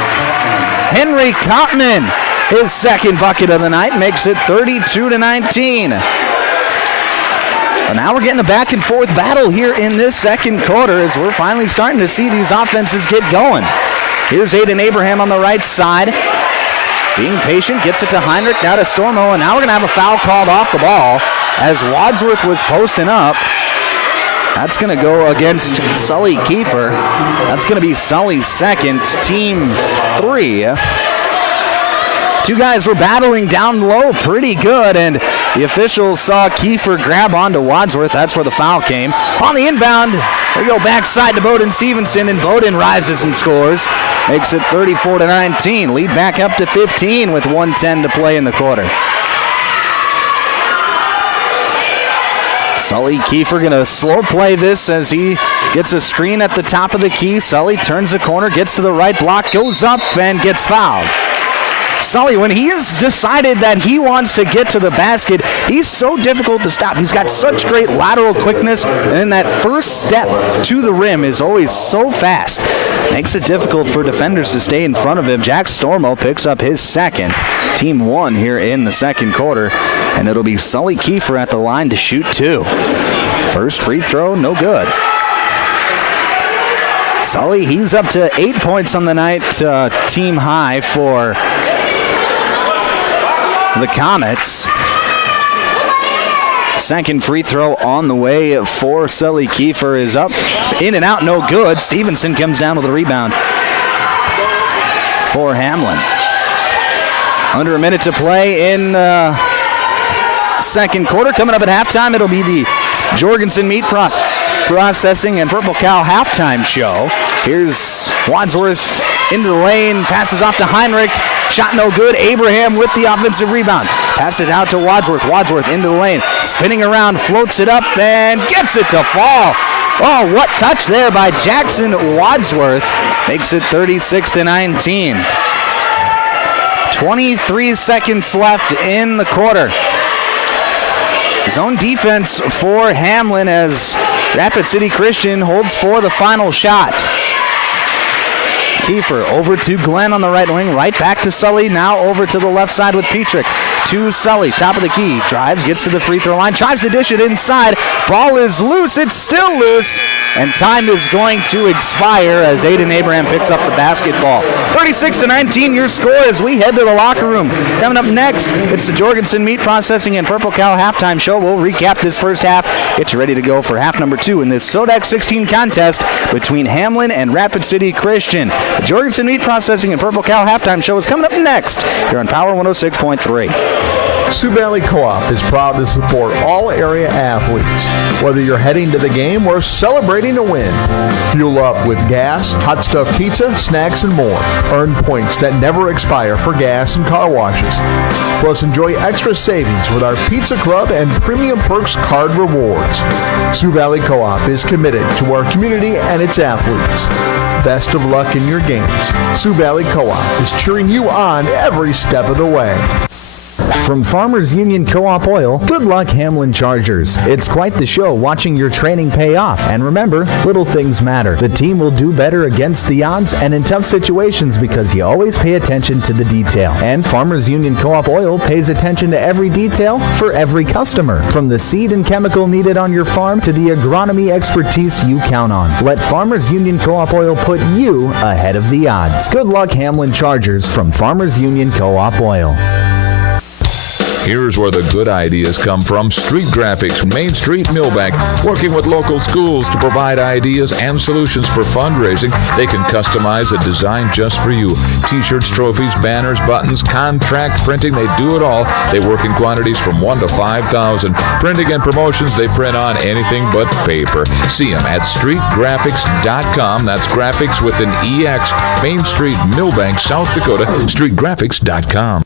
Henry Kottman, his second bucket of the night, makes it 32-19. And now we're getting a back and forth battle here in this second quarter as we're finally starting to see these offenses get going. Here's Aiden Abraham on the right side. Being patient, gets it to Heinrich, now to Stormo, and now we're going to have a foul called off the ball as Wadsworth was posting up. That's going to go against Sully Kiefer. That's going to be Sully's second, team 3. Two guys were battling down low pretty good, and the officials saw Kiefer grab onto Wadsworth. That's where the foul came. On the inbound, we go backside to Bowden Stevenson, and Bowden rises and scores. Makes it 34-19. Lead back up to 15 with 1:10 to play in the quarter. Sully Kiefer going to slow play this as he gets a screen at the top of the key. Sully turns the corner, gets to the right block, goes up, and gets fouled. Sully, when he has decided that he wants to get to the basket, he's so difficult to stop. He's got such great lateral quickness, and then that first step to the rim is always so fast. Makes it difficult for defenders to stay in front of him. Jack Stormo picks up his second, team 1 here in the second quarter, and it'll be Sully Kiefer at the line to shoot 2. First free throw, no good. Sully, he's up to 8 points on the night, team high for the Comets. Second free throw on the way for Sully Kiefer is up. In and out, no good. Stevenson comes down with a rebound for Hamlin. Under a minute to play in second quarter. Coming up at halftime, it'll be the Jorgensen Meat Processing and Purple Cow halftime show. Here's Wadsworth into the lane, passes off to Heinrich. Shot no good. Abraham with the offensive rebound. Pass it out to Wadsworth. Wadsworth into the lane, spinning around, floats it up, and gets it to fall. Oh, what touch there by Jackson Wadsworth. Makes it 36-19. 23 seconds left in the quarter. Zone defense for Hamlin as Rapid City Christian holds for the final shot. Kiefer over to Glenn on the right wing, right back to Sully, now over to the left side with Petrick. To Sully, top of the key, drives, gets to the free throw line, tries to dish it inside. Ball is loose, it's still loose, and time is going to expire as Aiden Abraham picks up the basketball. 36-19 your score as we head to the locker room. Coming up next, it's the Jorgensen Meat Processing and Purple Cow halftime show. We'll recap this first half, get you ready to go for half number 2 in this SoDak 16 contest between Hamlin and Rapid City Christian. The Jorgensen Meat Processing and Purple Cow halftime show is coming up next here on Power 106.3. Sioux Valley Co-op is proud to support all area athletes. Whether you're heading to the game or celebrating a win, fuel up with gas, hot stuff pizza, snacks, and more. Earn points that never expire for gas and car washes. Plus, enjoy extra savings with our Pizza Club and Premium Perks card rewards. Sioux Valley Co-op is committed to our community and its athletes. Best of luck in your games. Sioux Valley Co-op is cheering you on every step of the way. From Farmers Union Co-op Oil, good luck Hamlin Chargers. It's quite the show watching your training pay off. And remember, little things matter. The team will do better against the odds and in tough situations because you always pay attention to the detail. And Farmers Union Co-op Oil pays attention to every detail for every customer. From the seed and chemical needed on your farm to the agronomy expertise you count on. Let Farmers Union Co-op Oil put you ahead of the odds. Good luck Hamlin Chargers from Farmers Union Co-op Oil. Here's where the good ideas come from. Street Graphics, Main Street, Millbank, working with local schools to provide ideas and solutions for fundraising. They can customize a design just for you. T-shirts, trophies, banners, buttons, contract printing, they do it all. They work in quantities from 1 to 5,000. Printing and promotions, they print on anything but paper. See them at streetgraphics.com. That's graphics with an EX. Main Street, Millbank, South Dakota, streetgraphics.com.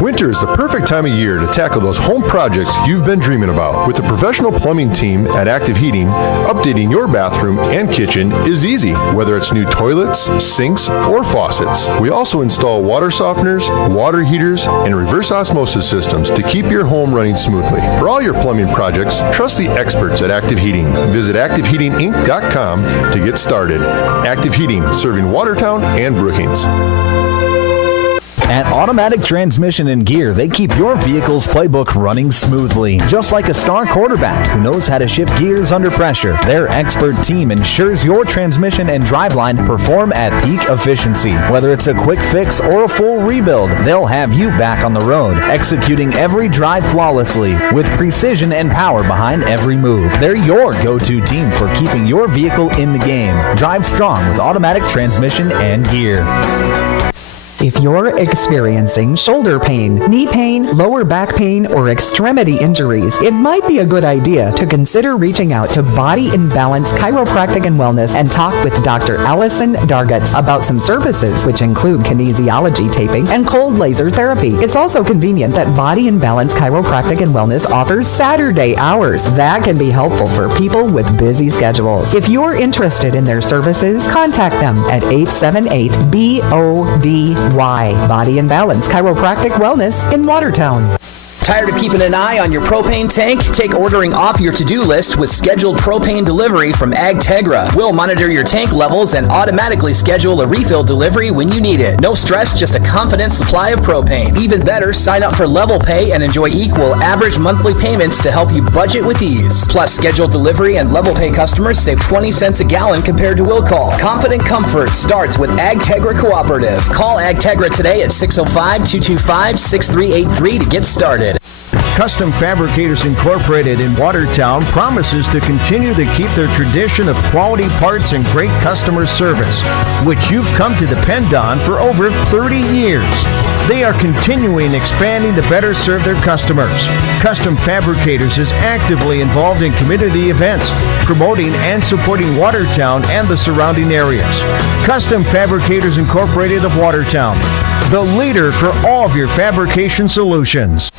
Winter is the perfect time of year to tackle those home projects you've been dreaming about. With the professional plumbing team at Active Heating, updating your bathroom and kitchen is easy, whether it's new toilets, sinks, or faucets. We also install water softeners, water heaters, and reverse osmosis systems to keep your home running smoothly. For all your plumbing projects, trust the experts at Active Heating. Visit ActiveHeatingInc.com to get started. Active Heating, serving Watertown and Brookings. At Automatic Transmission and Gear, they keep your vehicle's playbook running smoothly. Just like a star quarterback who knows how to shift gears under pressure, their expert team ensures your transmission and driveline perform at peak efficiency. Whether it's a quick fix or a full rebuild, they'll have you back on the road, executing every drive flawlessly with precision and power behind every move. They're your go-to team for keeping your vehicle in the game. Drive strong with Automatic Transmission and Gear. If you're experiencing shoulder pain, knee pain, lower back pain, or extremity injuries, it might be a good idea to consider reaching out to Body in Balance Chiropractic and Wellness and talk with Dr. Allison Dargutz about some services, which include kinesiology taping and cold laser therapy. It's also convenient that Body in Balance Chiropractic and Wellness offers Saturday hours. That can be helpful for people with busy schedules. If you're interested in their services, contact them at 878-BODY. Body and Balance Chiropractic Wellness in Watertown. Tired of keeping an eye on your propane tank? Take ordering off your to-do list with scheduled propane delivery from AgTegra. We'll monitor your tank levels and automatically schedule a refill delivery when you need it. No stress, just a confident supply of propane. Even better, sign up for Level Pay and enjoy equal average monthly payments to help you budget with ease. Plus, scheduled delivery and Level Pay customers save 20 cents a gallon compared to will call. Confident comfort starts with AgTegra Cooperative. Call AgTegra today at 605-225-6383 to get started. Custom Fabricators Incorporated in Watertown promises to continue to keep their tradition of quality parts and great customer service, which you've come to depend on for over 30 years. They are continuing expanding to better serve their customers. Custom Fabricators is actively involved in community events, promoting and supporting Watertown and the surrounding areas. Custom Fabricators Incorporated of Watertown, the leader for all of your fabrication solutions.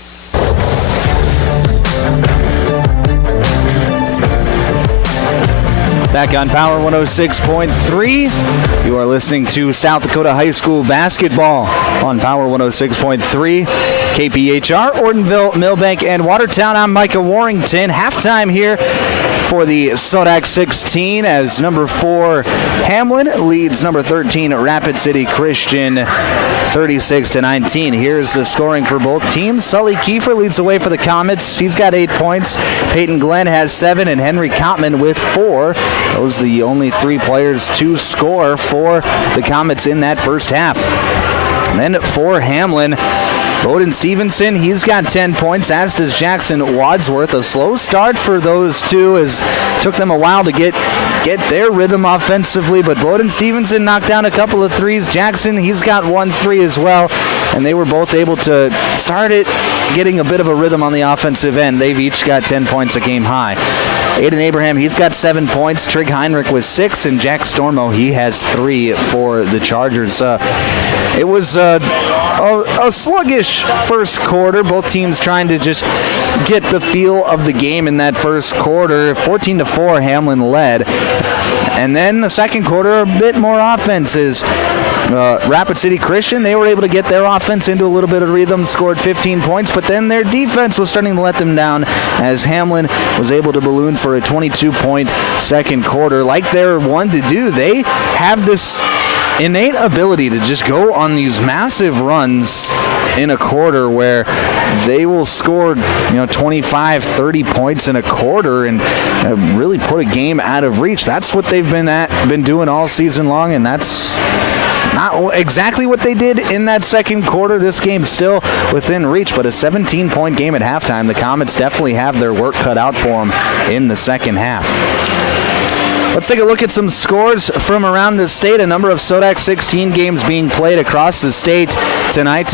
Back on Power 106.3, you are listening to South Dakota High School basketball on Power 106.3, KPHR, Ortonville, Millbank, and Watertown. I'm Micah Warrington. Halftime here for the SoDak 16 as number 4 Hamlin leads number 13 Rapid City Christian 36-19. Here's the scoring for both teams. Sully Kiefer leads the way for the Comets. He's got 8 points. Peyton Glenn has 7, and Henry Kottman with 4. Those are the only 3 players to score for the Comets in that first half. And then for Hamlin, Bowden Stevenson, he's got 10 points, as does Jackson Wadsworth. A slow start for those two, as it took them a while to get their rhythm offensively, but Bowden Stevenson knocked down a couple of threes. Jackson, he's got 1 3 as well, and they were both able to start it getting a bit of a rhythm on the offensive end. They've each got 10 points a game high. Aiden Abraham, he's got 7 points. Trig Heinrich with 6, and Jack Stormo, he has 3 for the Chargers. It was a sluggish first quarter. Both teams trying to just get the feel of the game in that first quarter. 14-4, Hamlin led. And then the second quarter, a bit more offenses. Rapid City Christian, they were able to get their offense into a little bit of rhythm, scored 15 points, but then their defense was starting to let them down as Hamlin was able to balloon for a 22-point second quarter. Like they're one to do, they have this innate ability to just go on these massive runs in a quarter where they will score 25, 30 points in a quarter and really put a game out of reach. That's what they've been doing all season long, and that's not exactly what they did in that second quarter. This game's still within reach, but a 17-point game at halftime. The Comets definitely have their work cut out for them in the second half. Let's take a look at some scores from around the state. A number of SoDak 16 games being played across the state tonight.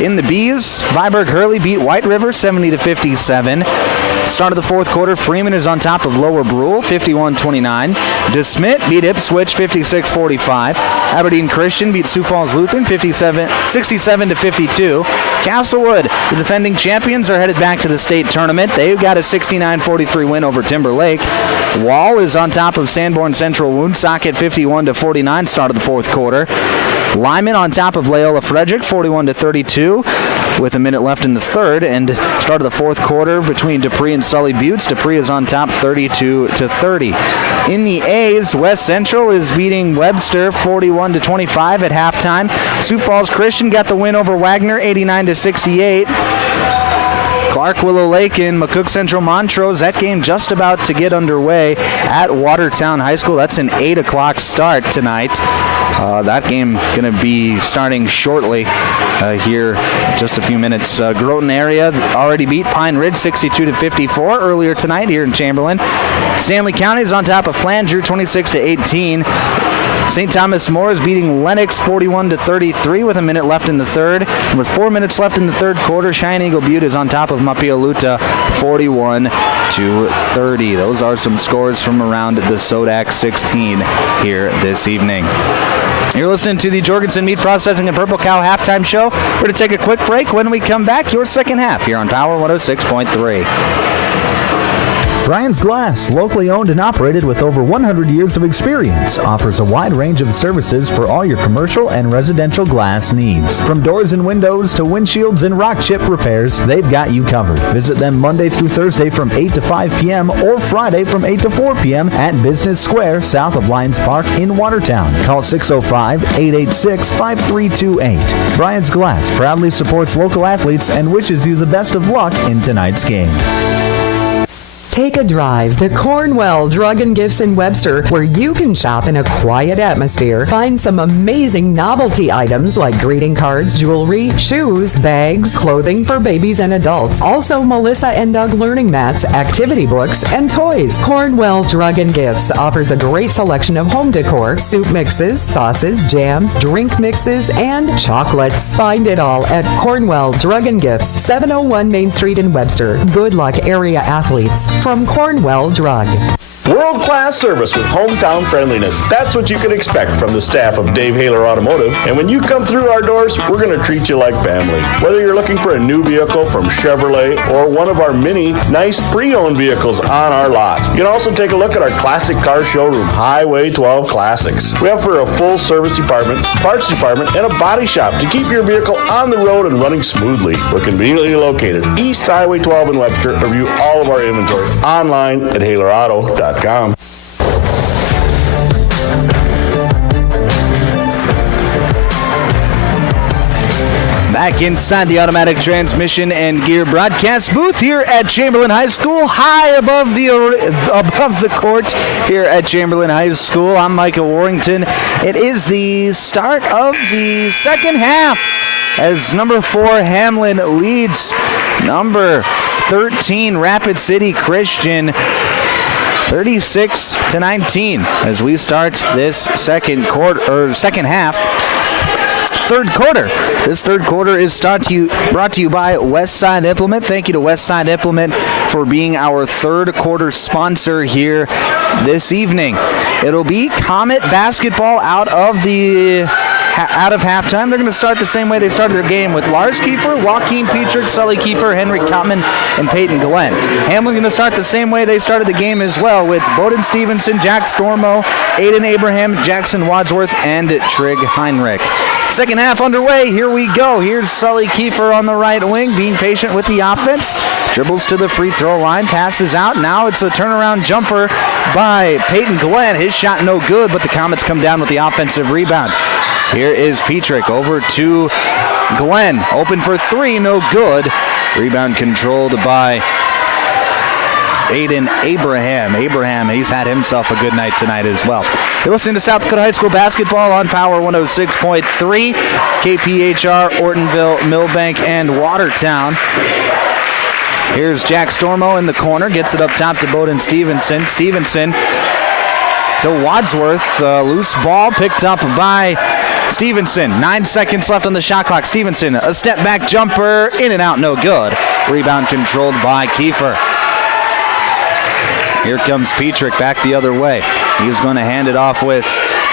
In the B's, Viborg Hurley beat White River 70-57. Start of the fourth quarter, Freeman is on top of Lower Brule, 51-29. DeSmit beat Ipswich, 56-45. Aberdeen Christian beat Sioux Falls Lutheran, 67-52. Castlewood, the defending champions, are headed back to the state tournament. They've got a 69-43 win over Timberlake. Wall is on top of Sanborn Central Woonsocket, 51-49, start of the fourth quarter. Lyman on top of Loyola Frederick, 41-32, with a minute left in the third, and start of the fourth quarter between Dupree and Sully Buttes. Dupree is on top, 32-30. In the A's, West Central is beating Webster, 41-25 at halftime. Sioux Falls Christian got the win over Wagner, 89-68. Clark Willow Lake and McCook Central Montrose. That game just about to get underway at Watertown High School. That's an 8 o'clock start tonight. That game going to be starting shortly here in just a few minutes. Groton area already beat Pine Ridge 62-54 earlier tonight here in Chamberlain. Stanley County is on top of Flanger 26-18. St. Thomas More is beating Lennox 41-33 with a minute left in the third. And with 4 minutes left in the third quarter, Cheyenne Eagle Butte is on top of Mapialuta 41-30. Those are some scores from around the SoDak 16 here this evening. You're listening to the Jorgensen Meat Processing and Purple Cow halftime show. We're going to take a quick break. When we come back, your second half here on Power 106.3. Brian's Glass, locally owned and operated with over 100 years of experience, offers a wide range of services for all your commercial and residential glass needs. From doors and windows to windshields and rock chip repairs, they've got you covered. Visit them Monday through Thursday from 8 to 5 p.m. or Friday from 8 to 4 p.m. at Business Square, south of Lions Park in Watertown. Call 605-886-5328. Brian's Glass proudly supports local athletes and wishes you the best of luck in tonight's game. Take a drive to Cornwell Drug and Gifts in Webster, where you can shop in a quiet atmosphere. Find some amazing novelty items like greeting cards, jewelry, shoes, bags, clothing for babies and adults. Also, Melissa and Doug learning mats, activity books, and toys. Cornwell Drug and Gifts offers a great selection of home decor, soup mixes, sauces, jams, drink mixes, and chocolates. Find it all at Cornwell Drug and Gifts, 701 Main Street in Webster. Good luck, area athletes. From Cornwell Drug. World-class service with hometown friendliness. That's what you can expect from the staff of Dave Haler Automotive. And when you come through our doors, we're going to treat you like family. Whether you're looking for a new vehicle from Chevrolet or one of our many nice pre-owned vehicles on our lot. You can also take a look at our classic car showroom, Highway 12 Classics. We offer a full service department, parts department, and a body shop to keep your vehicle on the road and running smoothly. We're conveniently located East Highway 12 in Webster. Review all of our inventory online at HalerAuto.com. Back inside the automatic transmission and gear broadcast booth here at Chamberlain High School, high above the court here at Chamberlain High School. I'm Micah Warrington. It is the start of the second half as number 4 Hamlin leads number 13 Rapid City Christian 36-19 as we start this second half. Third quarter. This third quarter is brought to you by Westside Implement. Thank you to Westside Implement for being our third quarter sponsor here this evening. It'll be Comet basketball out of halftime. They're going to start the same way they started their game with Lars Kiefer, Joaquin Petrick, Sully Kiefer, Henry Kottman, and Peyton Glenn. Hamlin going to start the same way they started the game as well with Bowden Stevenson, Jack Stormo, Aiden Abraham, Jackson Wadsworth, and Trig Heinrich. Second half underway. Here we go. Here's Sully Kiefer on the right wing, being patient with the offense. Dribbles to the free throw line, passes out. Now it's a turnaround jumper by Peyton Glenn. His shot no good, but the Comets come down with the offensive rebound. Here is Petrick over to Glenn. Open for three, no good. Rebound controlled by Aiden Abraham. He's had himself a good night tonight as well. You're listening to South Dakota High School basketball on Power 106.3, KPHR, Ortonville, Millbank, and Watertown. Here's Jack Stormo in the corner. Gets it up top to Bowden Stevenson. Stevenson to Wadsworth. Loose ball picked up by Stevenson. 9 seconds left on the shot clock. Stevenson, a step back jumper. In and out, no good. Rebound controlled by Kiefer. Here comes Petrick back the other way. He was going to hand it off with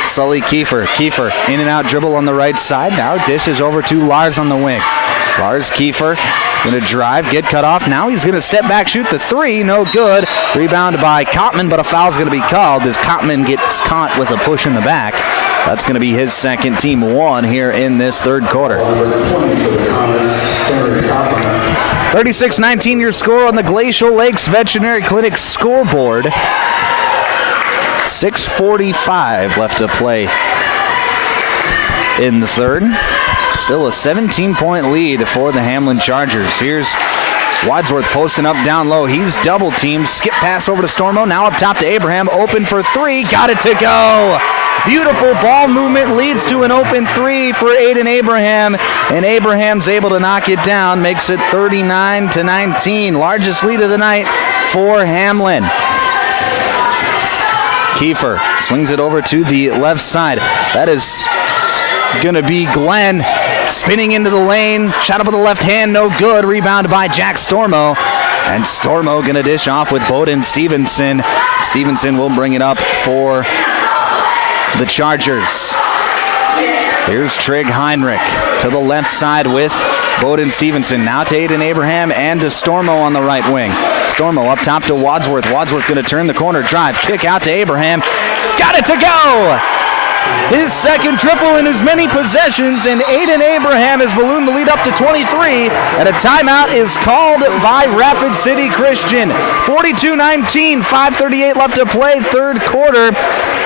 Sully Kiefer. Kiefer, in and out dribble on the right side. Now dishes over to Lars on the wing. Lars Kiefer going to drive, get cut off. Now he's going to step back, shoot the three. No good. Rebound by Kottman, but a foul's going to be called as Kottman gets caught with a push in the back. That's going to be his second, team one here in this third quarter. 36-19 your score on the Glacial Lakes Veterinary Clinic scoreboard. 6:45 left to play in the third. Still a 17-point lead for the Hamlin Chargers. Here's Wadsworth posting up down low. He's double teamed. Skip pass over to Stormo. Now up top to Abraham. Open for three. Got it to go. Beautiful ball movement leads to an open three for Aiden Abraham, and Abraham's able to knock it down, makes it 39-19. Largest lead of the night for Hamlin. Kiefer swings it over to the left side. That is going to be Glenn spinning into the lane. Shot up with the left hand, no good. Rebound by Jack Stormo. And Stormo going to dish off with Bowden Stevenson. Stevenson will bring it up for the Chargers. Here's Trig Heinrich to the left side with Bowden Stevenson. Now to Aiden Abraham and to Stormo on the right wing. Stormo up top to Wadsworth. Wadsworth going to turn the corner, drive, kick out to Abraham. Got it to go! His second triple in as many possessions, and Aiden Abraham has ballooned the lead up to 23, and a timeout is called by Rapid City Christian. 42-19, 5:38 left to play, third quarter.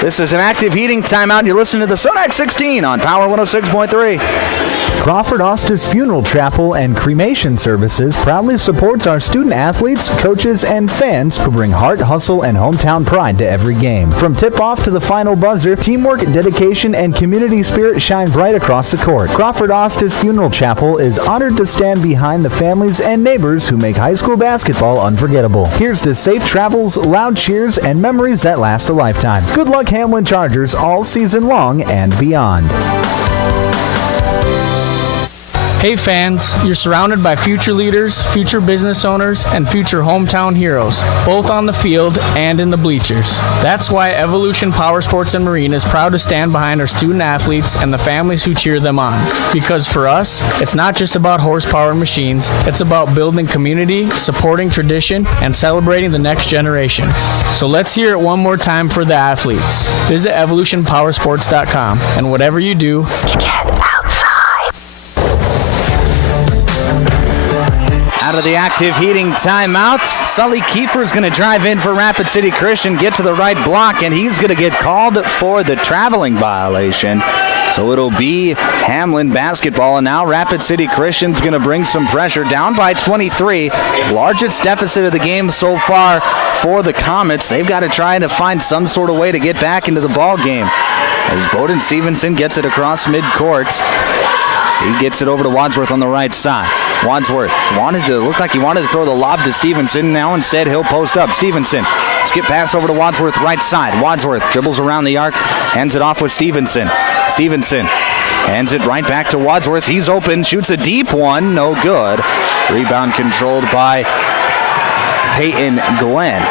This is an active heating timeout. You're listening to the SoDak 16 on Power 106.3. Crawford Ostis Funeral Chapel and Cremation Services proudly supports our student athletes, coaches, and fans who bring heart, hustle, and hometown pride to every game. From tip-off to the final buzzer, teamwork, dedication, and community spirit shine bright across the court. Crawford Ostis Funeral Chapel is honored to stand behind the families and neighbors who make high school basketball unforgettable. Here's to safe travels, loud cheers, and memories that last a lifetime. Good luck, Hamlin Chargers, all season long and beyond. Hey fans, you're surrounded by future leaders, future business owners, and future hometown heroes, both on the field and in the bleachers. That's why Evolution Power Sports and Marine is proud to stand behind our student athletes and the families who cheer them on. Because for us, it's not just about horsepower and machines, it's about building community, supporting tradition, and celebrating the next generation. So let's hear it one more time for the athletes. Visit evolutionpowersports.com, and whatever you do, out of the active heating timeout, Sully Kiefer's going to drive in for Rapid City Christian, get to the right block, and he's going to get called for the traveling violation. So it'll be Hamlin basketball, and now Rapid City Christian's going to bring some pressure, down by 23. Largest deficit of the game so far for the Comets. They've got to try to find some sort of way to get back into the ball game. As Bowden Stevenson gets it across midcourt. He gets it over to Wadsworth on the right side. Wadsworth looked like he wanted to throw the lob to Stevenson. Now instead he'll post up. Stevenson, skip pass over to Wadsworth, right side. Wadsworth dribbles around the arc, hands it off with Stevenson. Stevenson hands it right back to Wadsworth. He's open, shoots a deep one, no good. Rebound controlled by Peyton Glenn.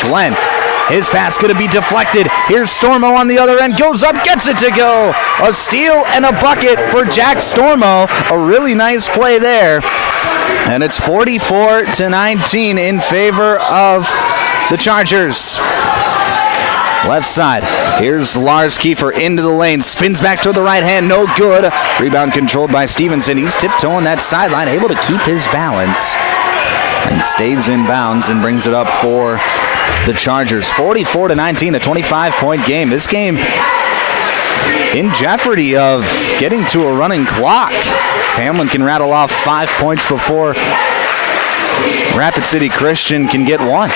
Glenn, his pass going to be deflected. Here's Stormo on the other end. Goes up, gets it to go. A steal and a bucket for Jack Stormo. A really nice play there. And it's 44-19 in favor of the Chargers. Left side. Here's Lars Kiefer into the lane. Spins back to the right hand. No good. Rebound controlled by Stevenson. He's tiptoeing that sideline, able to keep his balance. And stays in bounds and brings it up for the Chargers. 44-19, a 25-point game. This game in jeopardy of getting to a running clock. Hamlin can rattle off 5 points before Rapid City Christian can get one.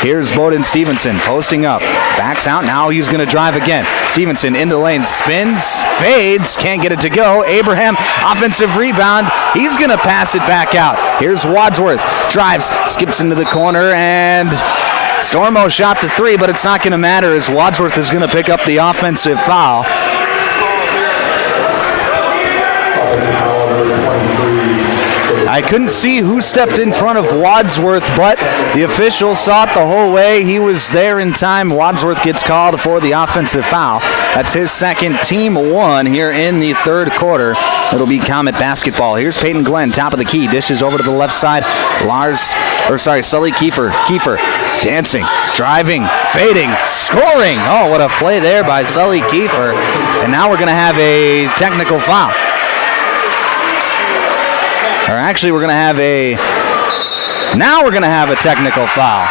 Here's Bowden Stevenson posting up. Backs out. Now he's going to drive again. Stevenson into the lane. Spins. Fades. Can't get it to go. Abraham, offensive rebound. He's going to pass it back out. Here's Wadsworth. Drives. Skips into the corner. And Stormo shot the three, but it's not going to matter as Wadsworth is going to pick up the offensive foul. I couldn't see who stepped in front of Wadsworth, but the official saw it the whole way. He was there in time. Wadsworth gets called for the offensive foul. That's his second, team one here in the third quarter. It'll be Comet basketball. Here's Peyton Glenn, top of the key. Dishes over to the left side. Sully Kiefer. Kiefer dancing, driving, fading, scoring. Oh, what a play there by Sully Kiefer. And now we're going to have a technical foul. Or actually, we're going to have a technical foul.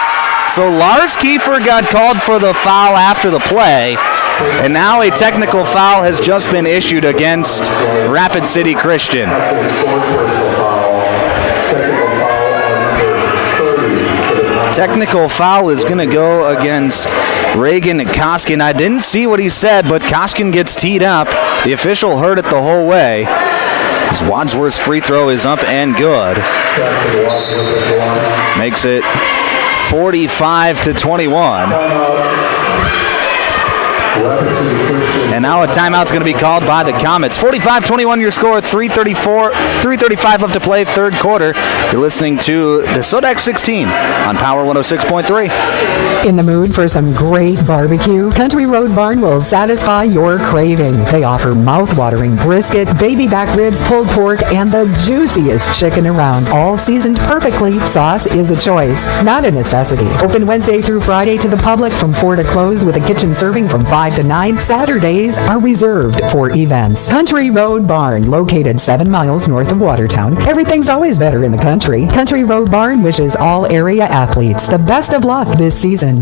So Lars Kiefer got called for the foul after the play, and now a technical foul has just been issued against Rapid City Christian. Technical foul is going to go against Reagan Koskin. I didn't see what he said, but Koskin gets teed up. The official heard it the whole way. As Wadsworth's free throw is up and good. Makes it 45-21. And now a timeout's going to be called by the Comets. 45-21 your score, 3:35 left to play, third quarter. You're listening to the SoDak 16 on Power 106.3. In the mood for some great barbecue? Country Road Barn will satisfy your craving. They offer mouth-watering brisket, baby back ribs, pulled pork, and the juiciest chicken around, all seasoned perfectly. Sauce is a choice, not a necessity. Open Wednesday through Friday to the public from 4 to close with a kitchen serving from 5 to 9. Saturdays are reserved for events. Country Road Barn, located 7 miles north of Watertown. Everything's always better in the country. Country Road Barn wishes all area athletes the best of luck this season.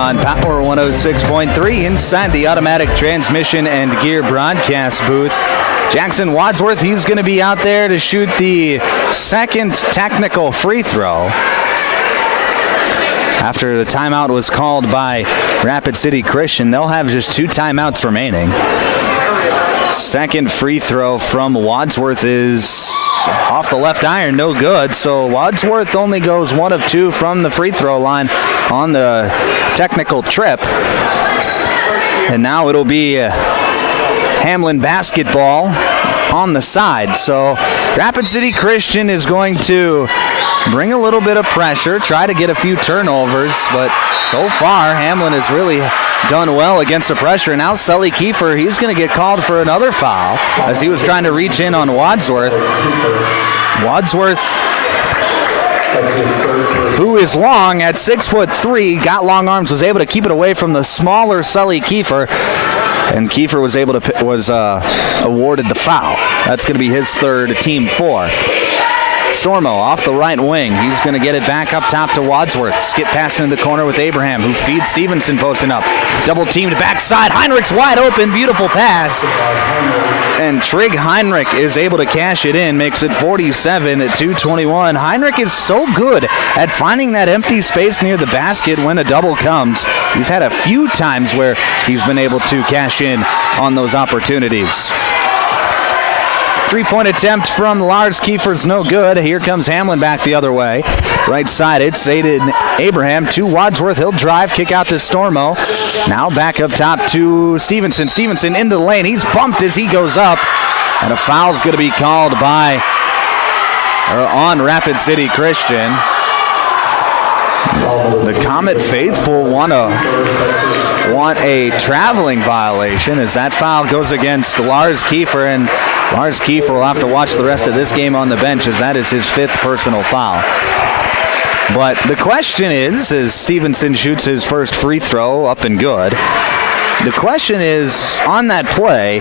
on Power 106.3 inside the automatic transmission and gear broadcast booth. Jackson Wadsworth, he's going to be out there to shoot the second technical free throw after the timeout was called by Rapid City Christian. They'll have just 2 timeouts remaining. Second free throw from Wadsworth is off the left iron, no good. So Wadsworth only goes 1 of 2 from the free throw line on the technical trip. And now it'll be Hamlin basketball on the side. So Rapid City Christian is going to bring a little bit of pressure, try to get a few turnovers, but so far Hamlin has really done well against the pressure. Now Sully Kiefer, he's going to get called for another foul as he was trying to reach in on Wadsworth. Wadsworth, who is long at 6'3", got long arms, was able to keep it away from the smaller Sully Kiefer, and Kiefer was awarded the foul. That's going to be his third, team 4. Stormo off the right wing. He's going to get it back up top to Wadsworth. Skip pass into the corner with Abraham, who feeds Stevenson posting up. Double teamed backside. Heinrich's wide open. Beautiful pass. And Trig Heinrich is able to cash it in. Makes it 47-21. Heinrich is so good at finding that empty space near the basket when a double comes. He's had a few times where he's been able to cash in on those opportunities. 3-point attempt from Lars Kiefer's no good. Here comes Hamlin back the other way. Right side, it's Aiden Abraham to Wadsworth. He'll drive, kick out to Stormo. Now back up top to Stevenson. Stevenson into the lane. He's bumped as he goes up. And a foul's going to be called on Rapid City Christian. The Comet faithful want a traveling violation as that foul goes against Lars Kiefer, and Lars Kiefer will have to watch the rest of this game on the bench as that is his 5th personal foul. But the question is, as Stevenson shoots his first free throw up and good, the question is, on that play,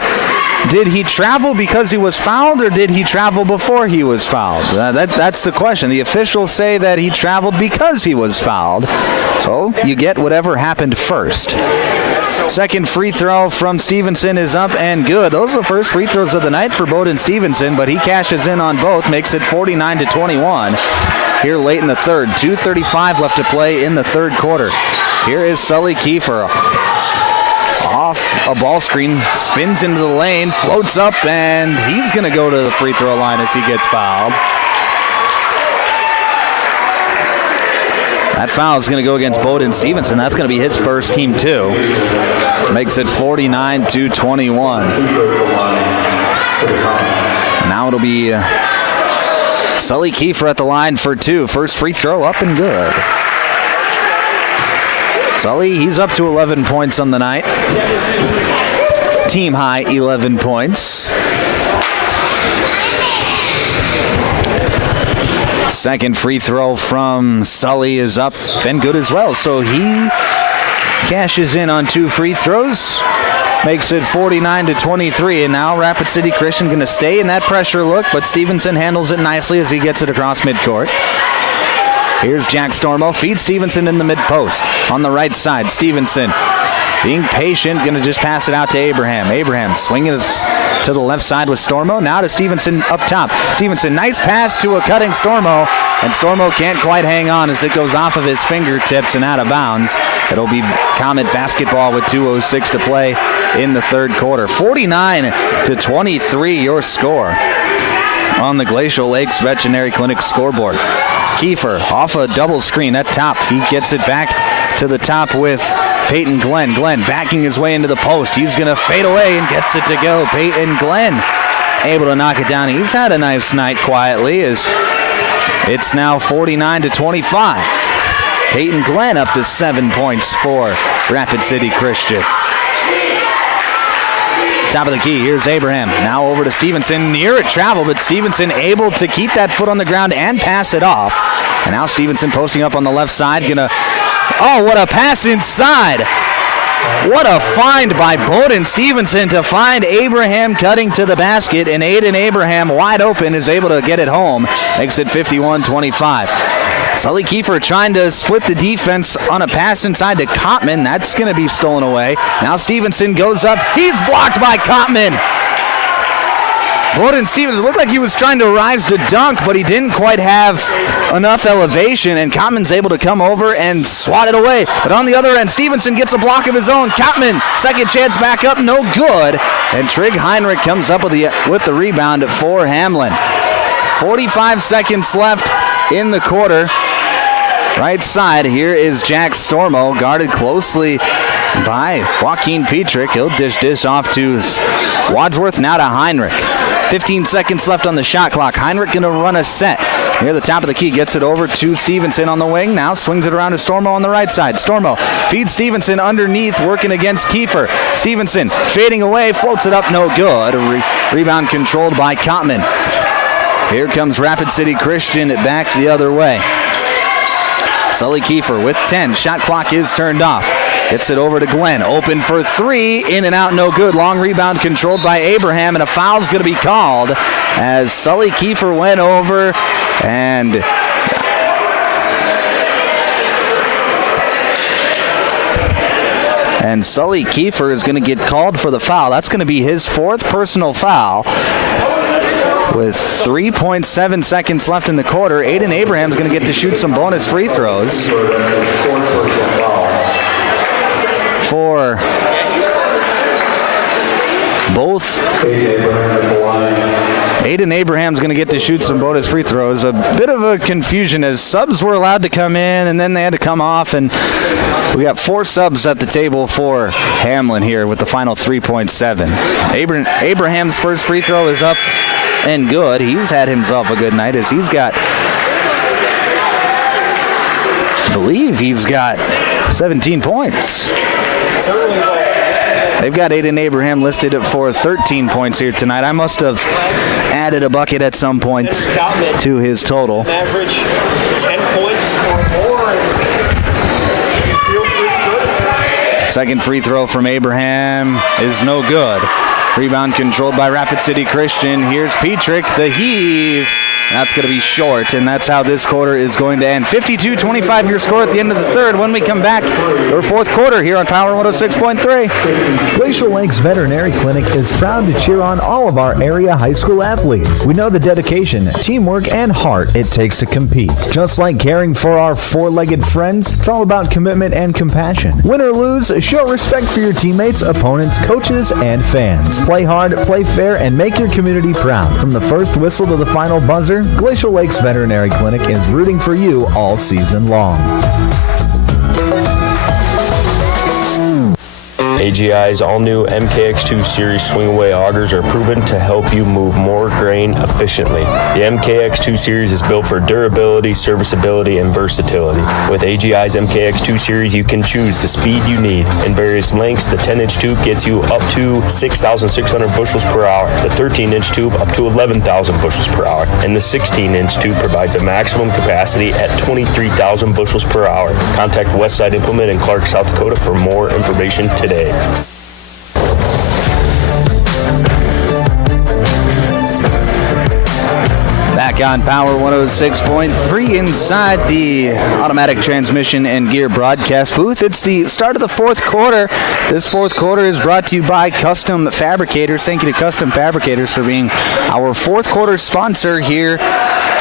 did he travel because he was fouled or did he travel before he was fouled? That's the question. The officials say that he traveled because he was fouled. So you get whatever happened first. Second free throw from Stevenson is up and good. Those are the first free throws of the night for Bowden Stevenson, but he cashes in on both, makes it 49-21. Here late in the third. 2:35 left to play in the third quarter. Here is Sully Kiefer. Off a ball screen, spins into the lane, floats up, and he's going to go to the free throw line as he gets fouled. That foul is going to go against Bowden Stevenson. That's going to be his first, team 2. Makes it 49-21. Now it'll be Sully Kiefer at the line for 2. First free throw up and good. Sully, he's up to 11 points on the night. Team high 11 points. Second free throw from Sully is up and good as well. So he cashes in on 2 free throws. Makes it 49-23. And now Rapid City Christian going to stay in that pressure look, but Stevenson handles it nicely as he gets it across midcourt. Here's Jack Stormo, feeds Stevenson in the mid-post. On the right side, Stevenson being patient, going to just pass it out to Abraham. Abraham swinging to the left side with Stormo. Now to Stevenson up top. Stevenson, nice pass to a cutting Stormo, and Stormo can't quite hang on as it goes off of his fingertips and out of bounds. It'll be Comet basketball with 2:06 to play in the third quarter. 49-23 your score on the Glacial Lakes Veterinary Clinic scoreboard. Kiefer off a double screen at top. He gets it back to the top with Peyton Glenn. Glenn backing his way into the post. He's going to fade away and gets it to go. Peyton Glenn able to knock it down. He's had a nice night quietly as it's now 49-25. Peyton Glenn up to 7 points for Rapid City Christian. Top of the key, here's Abraham. Now over to Stevenson, near a travel, but Stevenson able to keep that foot on the ground and pass it off. And now Stevenson posting up on the left side, what a pass inside. What a find by Bowden Stevenson to find Abraham cutting to the basket, and Aiden Abraham wide open is able to get it home. Makes it 51-25. Sully Kiefer trying to split the defense on a pass inside to Kottman. That's going to be stolen away. Now Stevenson goes up. He's blocked by Kottman. Bowden Stevenson looked like he was trying to rise to dunk, but he didn't quite have enough elevation, and Kottman's able to come over and swat it away. But on the other end, Stevenson gets a block of his own. Kottman, second chance back up, no good. And Trig Heinrich comes up with the rebound for Hamlin. 45 seconds left in the quarter. Right side, here is Jack Stormo, guarded closely by Joaquin Petrick. He'll dish off to Wadsworth, now to Heinrich. 15 seconds left on the shot clock. Heinrich going to run a set. Near the top of the key, gets it over to Stevenson on the wing. Now swings it around to Stormo on the right side. Stormo feeds Stevenson underneath, working against Kiefer. Stevenson fading away, floats it up, no good. Rebound controlled by Kottman. Here comes Rapid City Christian back the other way. Sully Kiefer with 10. Shot clock is turned off. Gets it over to Glenn. Open for three. In and out, no good. Long rebound controlled by Abraham, and a foul's going to be called as Sully Kiefer went over and Sully Kiefer is going to get called for the foul. That's going to be his fourth personal foul. With 3.7 seconds left in the quarter, Aiden Abraham's going to get to shoot some bonus free throws. For both. Aiden Abraham's going to get to shoot some bonus free throws. A bit of a confusion as subs were allowed to come in and then they had to come off, and we got 4 subs at the table for Hamlin here with the final 3.7. Abraham's first free throw is up and good. He's had himself a good night as he's got, I believe he's got 17 points. They've got Aiden Abraham listed for 13 points here tonight. I must have added a bucket at some point to his total. Average 10 points or more. Second free throw from Abraham is no good. Rebound controlled by Rapid City Christian. Here's Petrick, the heave. That's going to be short, and that's how this quarter is going to end. 52-25 your score at the end of the third. When we come back, our fourth quarter here on Power 106.3. Glacial Lakes Veterinary Clinic is proud to cheer on all of our area high school athletes. We know the dedication, teamwork, and heart it takes to compete. Just like caring for our four-legged friends, it's all about commitment and compassion. Win or lose, show respect for your teammates, opponents, coaches, and fans. Play hard, play fair, and make your community proud. From the first whistle to the final buzzer, Glacial Lakes Veterinary Clinic is rooting for you all season long. AGI's all-new MKX2 Series swing-away augers are proven to help you move more grain efficiently. The MKX2 Series is built for durability, serviceability, and versatility. With AGI's MKX2 Series, you can choose the speed you need. In various lengths, the 10-inch tube gets you up to 6,600 bushels per hour, the 13-inch tube up to 11,000 bushels per hour, and the 16-inch tube provides a maximum capacity at 23,000 bushels per hour. Contact Westside Implement in Clark, South Dakota for more information today. Back on Power 106.3 inside the automatic transmission and gear broadcast booth. It's the start of the fourth quarter. This fourth quarter is brought to you by Custom Fabricators. Thank you to Custom Fabricators for being our fourth quarter sponsor here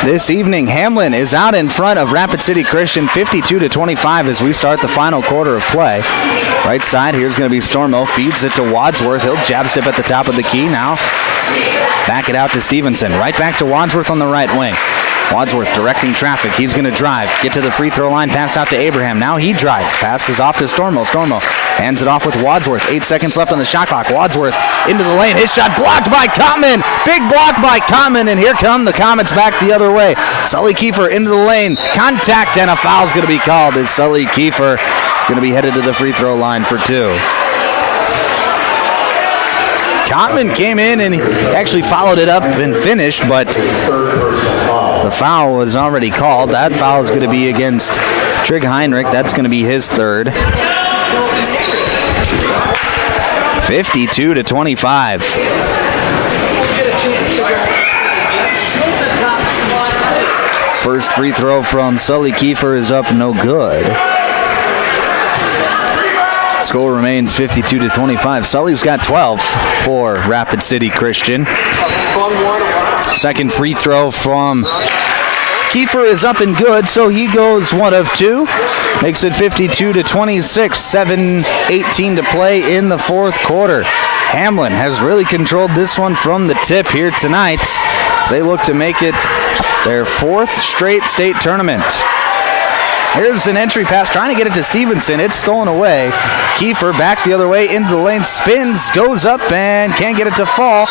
this evening. Hamlin is out in front of Rapid City Christian 52-25 as we start the final quarter of play. Right side, here's going to be Stormo. Feeds it to Wadsworth. He'll jab step at the top of the key. Now back it out to Stevenson. Right back to Wadsworth on the right wing. Wadsworth directing traffic. He's going to drive. Get to the free throw line. Pass out to Abraham. Now he drives. Passes off to Stormo. Stormo hands it off with Wadsworth. 8 seconds left on the shot clock. Wadsworth into the lane. His shot blocked by Kottman. Big block by Kottman. And here come the Comets back the other way. Sully Kiefer into the lane. Contact and a foul is going to be called as Sully Kiefer is going to be headed to the free throw line for 2. Kottman came in and he actually followed it up and finished, but the foul was already called. That foul is going to be against Trig Heinrich. That's going to be his third. 52-25. First free throw from Sully Kiefer is up, no good. Score remains 52-25. Sully's got 12 for Rapid City Christian. Second free throw from Kiefer is up and good, so he goes 1 of 2. Makes it 52-26, 7:18 to play in the fourth quarter. Hamlin has really controlled this one from the tip here tonight. They look to make it their 4th straight state tournament. Here's an entry pass, trying to get it to Stevenson. It's stolen away. Kiefer backs the other way into the lane, spins, goes up, and can't get it to fall.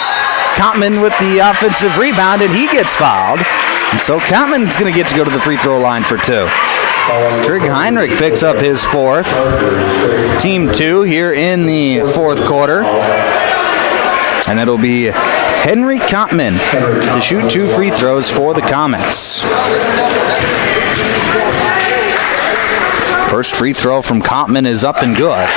Kottman with the offensive rebound, and he gets fouled. And so Kottman's going to get to go to the free throw line for 2. Trig Heinrich picks up his 4th. Team 2 here in the fourth quarter. And it'll be Henry Kottman to shoot 2 free throws for the Comets. First free throw from Kottman is up and good.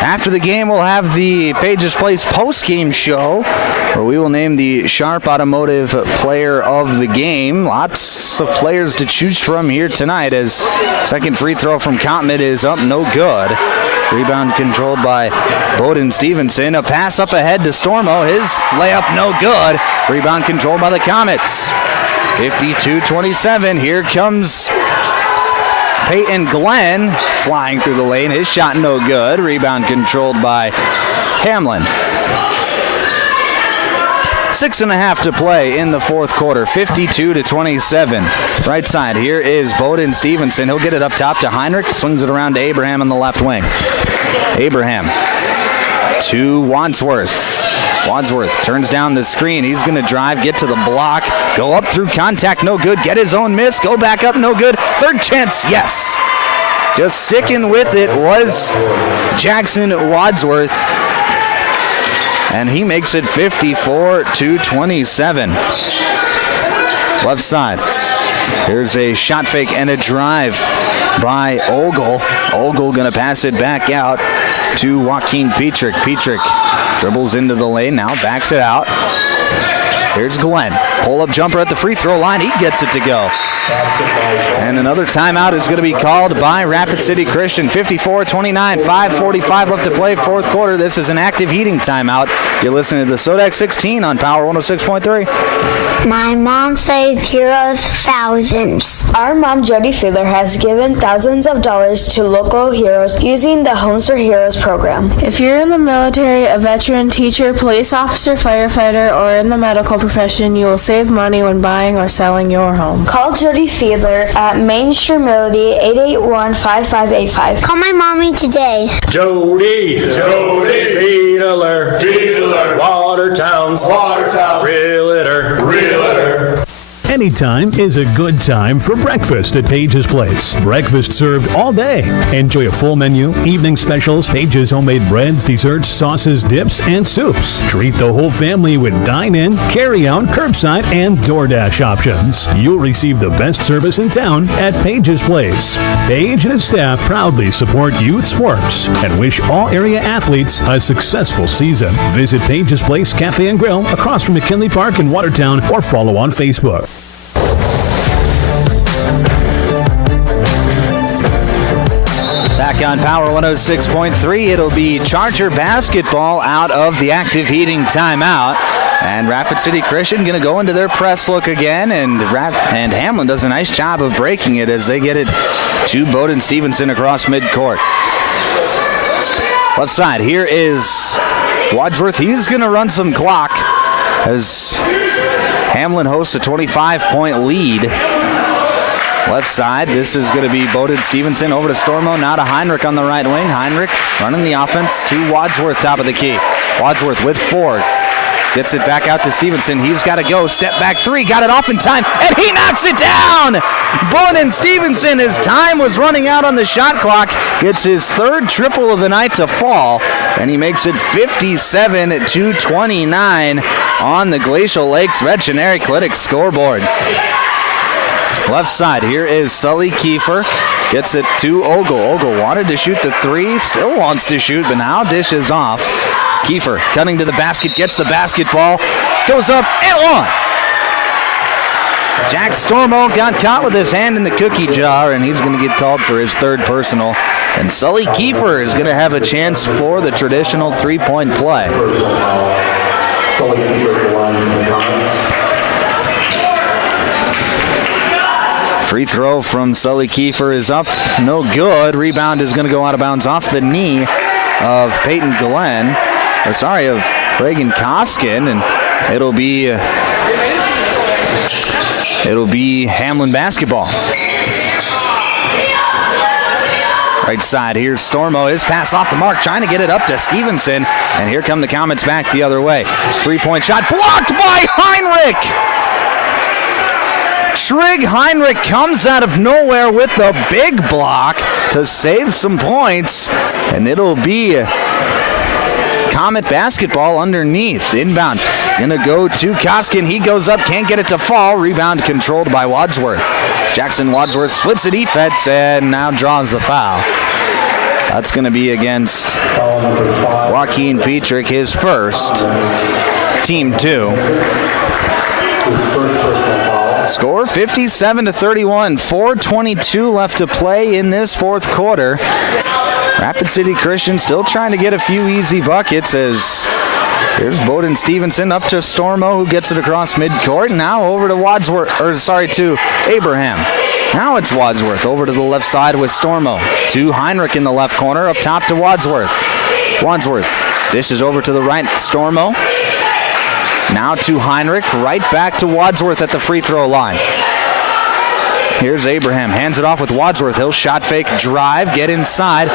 After the game, we'll have the Pages Place postgame show, where we will name the Sharp Automotive Player of the Game. Lots of players to choose from here tonight, as second free throw from Kottman is up, no good. Rebound controlled by Bowden Stevenson. A pass up ahead to Stormo. His layup no good. Rebound controlled by the Comets. 52-27. Here comes Peyton Glenn flying through the lane. His shot no good. Rebound controlled by Hamlin. 6.5 to play in the fourth quarter. 52-27. Right side, here is Bowden Stevenson. He'll get it up top to Heinrich. Swings it around to Abraham on the left wing. Abraham to Wadsworth. Wadsworth turns down the screen. He's going to drive, get to the block, go up through contact, no good. Get his own miss, go back up, no good. Third chance, yes. Just sticking with it was Jackson Wadsworth. And he makes it 54-27. Left side. Here's a shot fake and a drive by Ogle. Ogle going to pass it back out to Joaquin Petrick. Petrick dribbles into the lane, now backs it out. Here's Glenn. Pull-up jumper at the free throw line. He gets it to go. And another timeout is going to be called by Rapid City Christian. 54-29, 5:45 left to play, fourth quarter. This is an active heating timeout. You're listening to the SoDak 16 on Power 106.3. My mom saved heroes thousands. Our mom, Jody Fiedler, has given thousands of dollars to local heroes using the Homes for Heroes program. If you're in the military, a veteran, teacher, police officer, firefighter, or in the medical profession, you will save money when buying or selling your home. Call Jody Fiedler at Main Street Melody 881-5585. Call my mommy today. Jody, Fiedler, Watertown's, Realtor. Anytime is a good time for breakfast at Page's Place. Breakfast served all day. Enjoy a full menu, evening specials, Page's homemade breads, desserts, sauces, dips, and soups. Treat the whole family with dine-in, carry-out, curbside, and DoorDash options. You'll receive the best service in town at Page's Place. Page and his staff proudly support youth sports and wish all area athletes a successful season. Visit Page's Place Cafe and Grill across from McKinley Park in Watertown or follow on Facebook. Back on Power 106.3, it'll be Charger basketball out of the active heating timeout. And Rapid City Christian going to go into their press look again, and Hamlin does a nice job of breaking it as they get it to Bowden Stevenson across midcourt. Left side, here is Wadsworth. He's going to run some clock as Hamlin hosts a 25-point lead. Left side, this is going to be Bowden Stevenson over to Stormo, now to Heinrich on the right wing. Heinrich running the offense to Wadsworth, top of the key. Wadsworth with Ford. Gets it back out to Stevenson. He's got to go. Step back three. Got it off in time, and he knocks it down! Bowden Stevenson, his time was running out on the shot clock. Gets his third triple of the night to fall, and he makes it 57-29 on the Glacial Lakes Veterinary Clinic scoreboard. Left side, here is Sully Kiefer. Gets it to Ogle. Ogle wanted to shoot the three, still wants to shoot, but now dishes off. Kiefer cutting to the basket, gets the basketball, goes up and one. Jack Stormo got caught with his hand in the cookie jar, and he's going to get called for his third personal. And Sully Kiefer is going to have a chance for the traditional three-point play. Free throw from Sully Kiefer is up, no good. Rebound is going to go out of bounds off the knee of Peyton Glenn, of Reagan Koskin, and it'll be Hamlin basketball. Right side, here's Stormo. His pass off the mark, trying to get it up to Stevenson, and here come the Comets back the other way. Three-point shot blocked by Heinrich. Trigg Heinrich comes out of nowhere with the big block to save some points, and it'll be Comet basketball underneath. Inbound, gonna go to Koskin. He goes up, can't get it to fall. Rebound controlled by Wadsworth. Jackson Wadsworth splits the defense and now draws the foul. That's gonna be against Joaquin Petrick, his first, team 2. Score 57-31, 4:22 left to play in this fourth quarter. Rapid City Christian still trying to get a few easy buckets as here's Bowden Stevenson up to Stormo, who gets it across midcourt. Now over to to Abraham. Now it's Wadsworth over to the left side with Stormo. To Heinrich in the left corner, up top to Wadsworth. Wadsworth dishes over to the right, Stormo. Now to Heinrich, right back to Wadsworth at the free throw line. Here's Abraham, hands it off with Wadsworth. He'll shot fake, drive, get inside,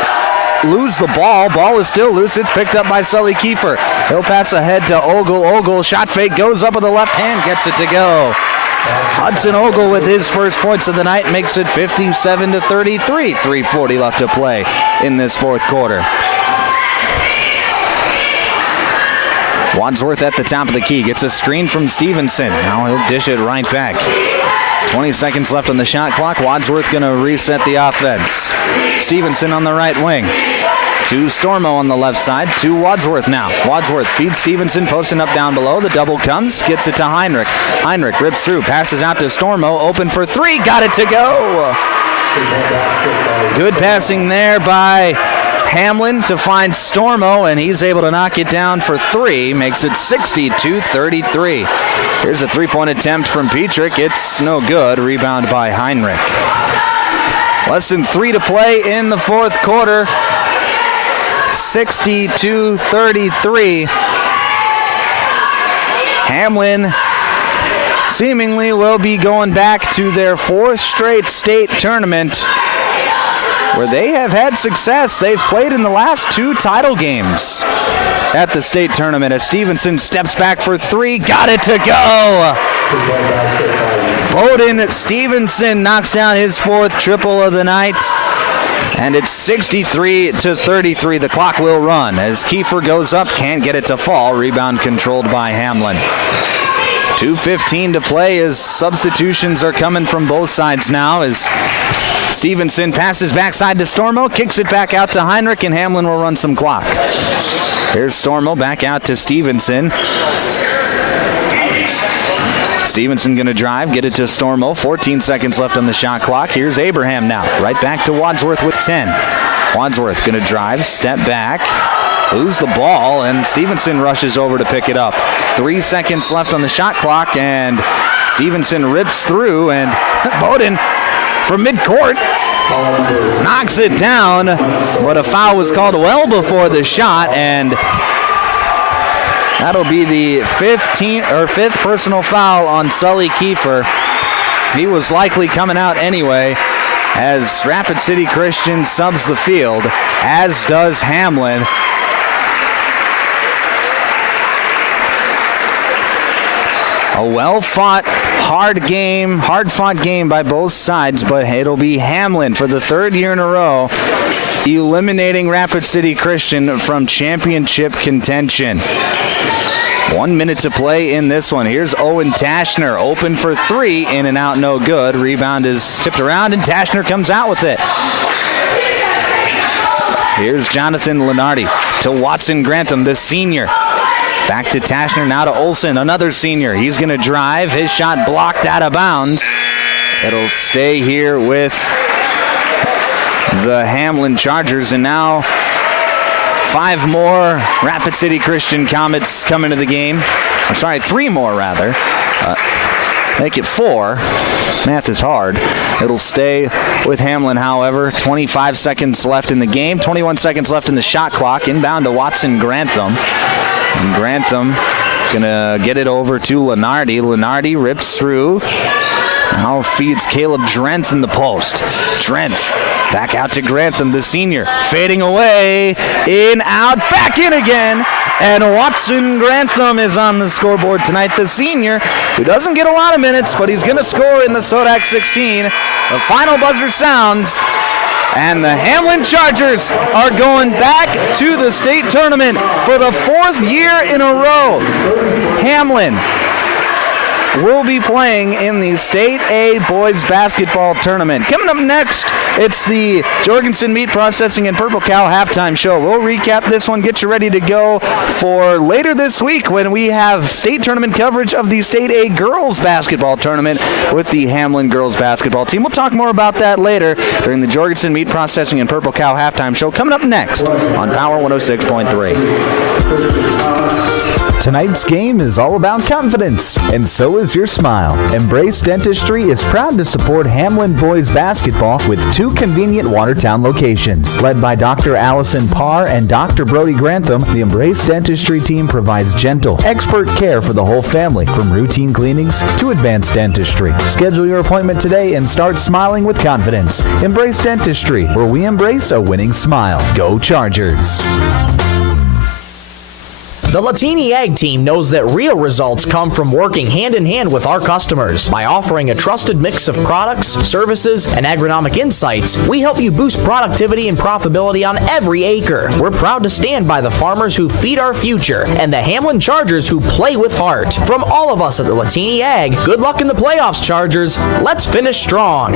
lose the ball. Ball is still loose. It's picked up by Sully Kiefer. He'll pass ahead to Ogle. Ogle, shot fake, goes up with the left hand, gets it to go. Hudson Ogle with his first points of the night makes it 57-33. 3:40 left to play in this fourth quarter. Wadsworth at the top of the key, gets a screen from Stevenson. Now he'll dish it right back. 20 seconds left on the shot clock. Wadsworth going to reset the offense. Stevenson on the right wing. To Stormo on the left side. To Wadsworth now. Wadsworth feeds Stevenson, posting up down below. The double comes, gets it to Heinrich. Heinrich rips through, passes out to Stormo. Open for three, got it to go. Good passing there by Hamlin to find Stormo, and he's able to knock it down for three. Makes it 62-33. Here's a three-point attempt from Petrick. It's no good. Rebound by Heinrich. Less than 3 to play in the fourth quarter. 62-33. Hamlin seemingly will be going back to their 4th straight state tournament, where they have had success. They've played in the last 2 title games at the state tournament as Stevenson steps back for three. Got it to go. Bowden Stevenson knocks down his 4th triple of the night. And it's 63-33. The clock will run as Kiefer goes up, can't get it to fall. Rebound controlled by Hamlin. 2:15 to play as substitutions are coming from both sides now as Stevenson passes backside to Stormo, kicks it back out to Heinrich, and Hamlin will run some clock. Here's Stormo back out to Stevenson. Stevenson going to drive, get it to Stormo. 14 seconds left on the shot clock. Here's Abraham now. Right back to Wadsworth with 10. Wadsworth going to drive, step back, lose the ball, and Stevenson rushes over to pick it up. 3 seconds left on the shot clock, and Stevenson rips through, and Bowden from midcourt knocks it down, but a foul was called well before the shot, and that'll be the 5th personal foul on Sully Kiefer. He was likely coming out anyway as Rapid City Christian subs the field, as does Hamlin. A well-fought, hard-fought game by both sides, but it'll be Hamlin for the 3rd year in a row, eliminating Rapid City Christian from championship contention. 1 minute to play in this one. Here's Owen Tashner, open for three, in and out, no good. Rebound is tipped around, and Tashner comes out with it. Here's Jonathan Lenardi to Watson Grantham, the senior. Back to Tashner, now to Olson, another senior. He's going to drive. His shot blocked out of bounds. It'll stay here with the Hamlin Chargers, and now 5 more Rapid City Christian Comets come into the game. I'm sorry, 3 more rather. Make it 4. Math is hard. It'll stay with Hamlin, however. 25 seconds left in the game. 21 seconds left in the shot clock. Inbound to Watson Grantham. And Grantham gonna get it over to Lenardi. Lenardi rips through. Now feeds Caleb Drenth in the post. Drenth back out to Grantham, the senior. Fading away. In, out, back in again. And Watson Grantham is on the scoreboard tonight. The senior, who doesn't get a lot of minutes, but he's going to score in the SoDak 16. The final buzzer sounds, and the Hamlin Chargers are going back to the state tournament for the 4th year in a row. Hamlin will be playing in the State A Boys Basketball Tournament. Coming up next, it's the Jorgensen Meat Processing and Purple Cow halftime show. We'll recap this one, get you ready to go for later this week when we have state tournament coverage of the State A Girls Basketball Tournament with the Hamlin Girls Basketball team. We'll talk more about that later during the Jorgensen Meat Processing and Purple Cow halftime show. Coming up next on Power 106.3. Tonight's game is all about confidence, and so is your smile. Embrace Dentistry is proud to support Hamlin Boys Basketball with 2 convenient Watertown locations. Led by Dr. Allison Parr and Dr. Brody Grantham, the Embrace Dentistry team provides gentle, expert care for the whole family, from routine cleanings to advanced dentistry. Schedule your appointment today and start smiling with confidence. Embrace Dentistry, where we embrace a winning smile. Go Chargers! The Latini Ag team knows that real results come from working hand in hand with our customers. By offering a trusted mix of products, services, and agronomic insights, we help you boost productivity and profitability on every acre. We're proud to stand by the farmers who feed our future and the Hamlin Chargers who play with heart. From all of us at the Latini Ag, good luck in the playoffs, Chargers. Let's finish strong.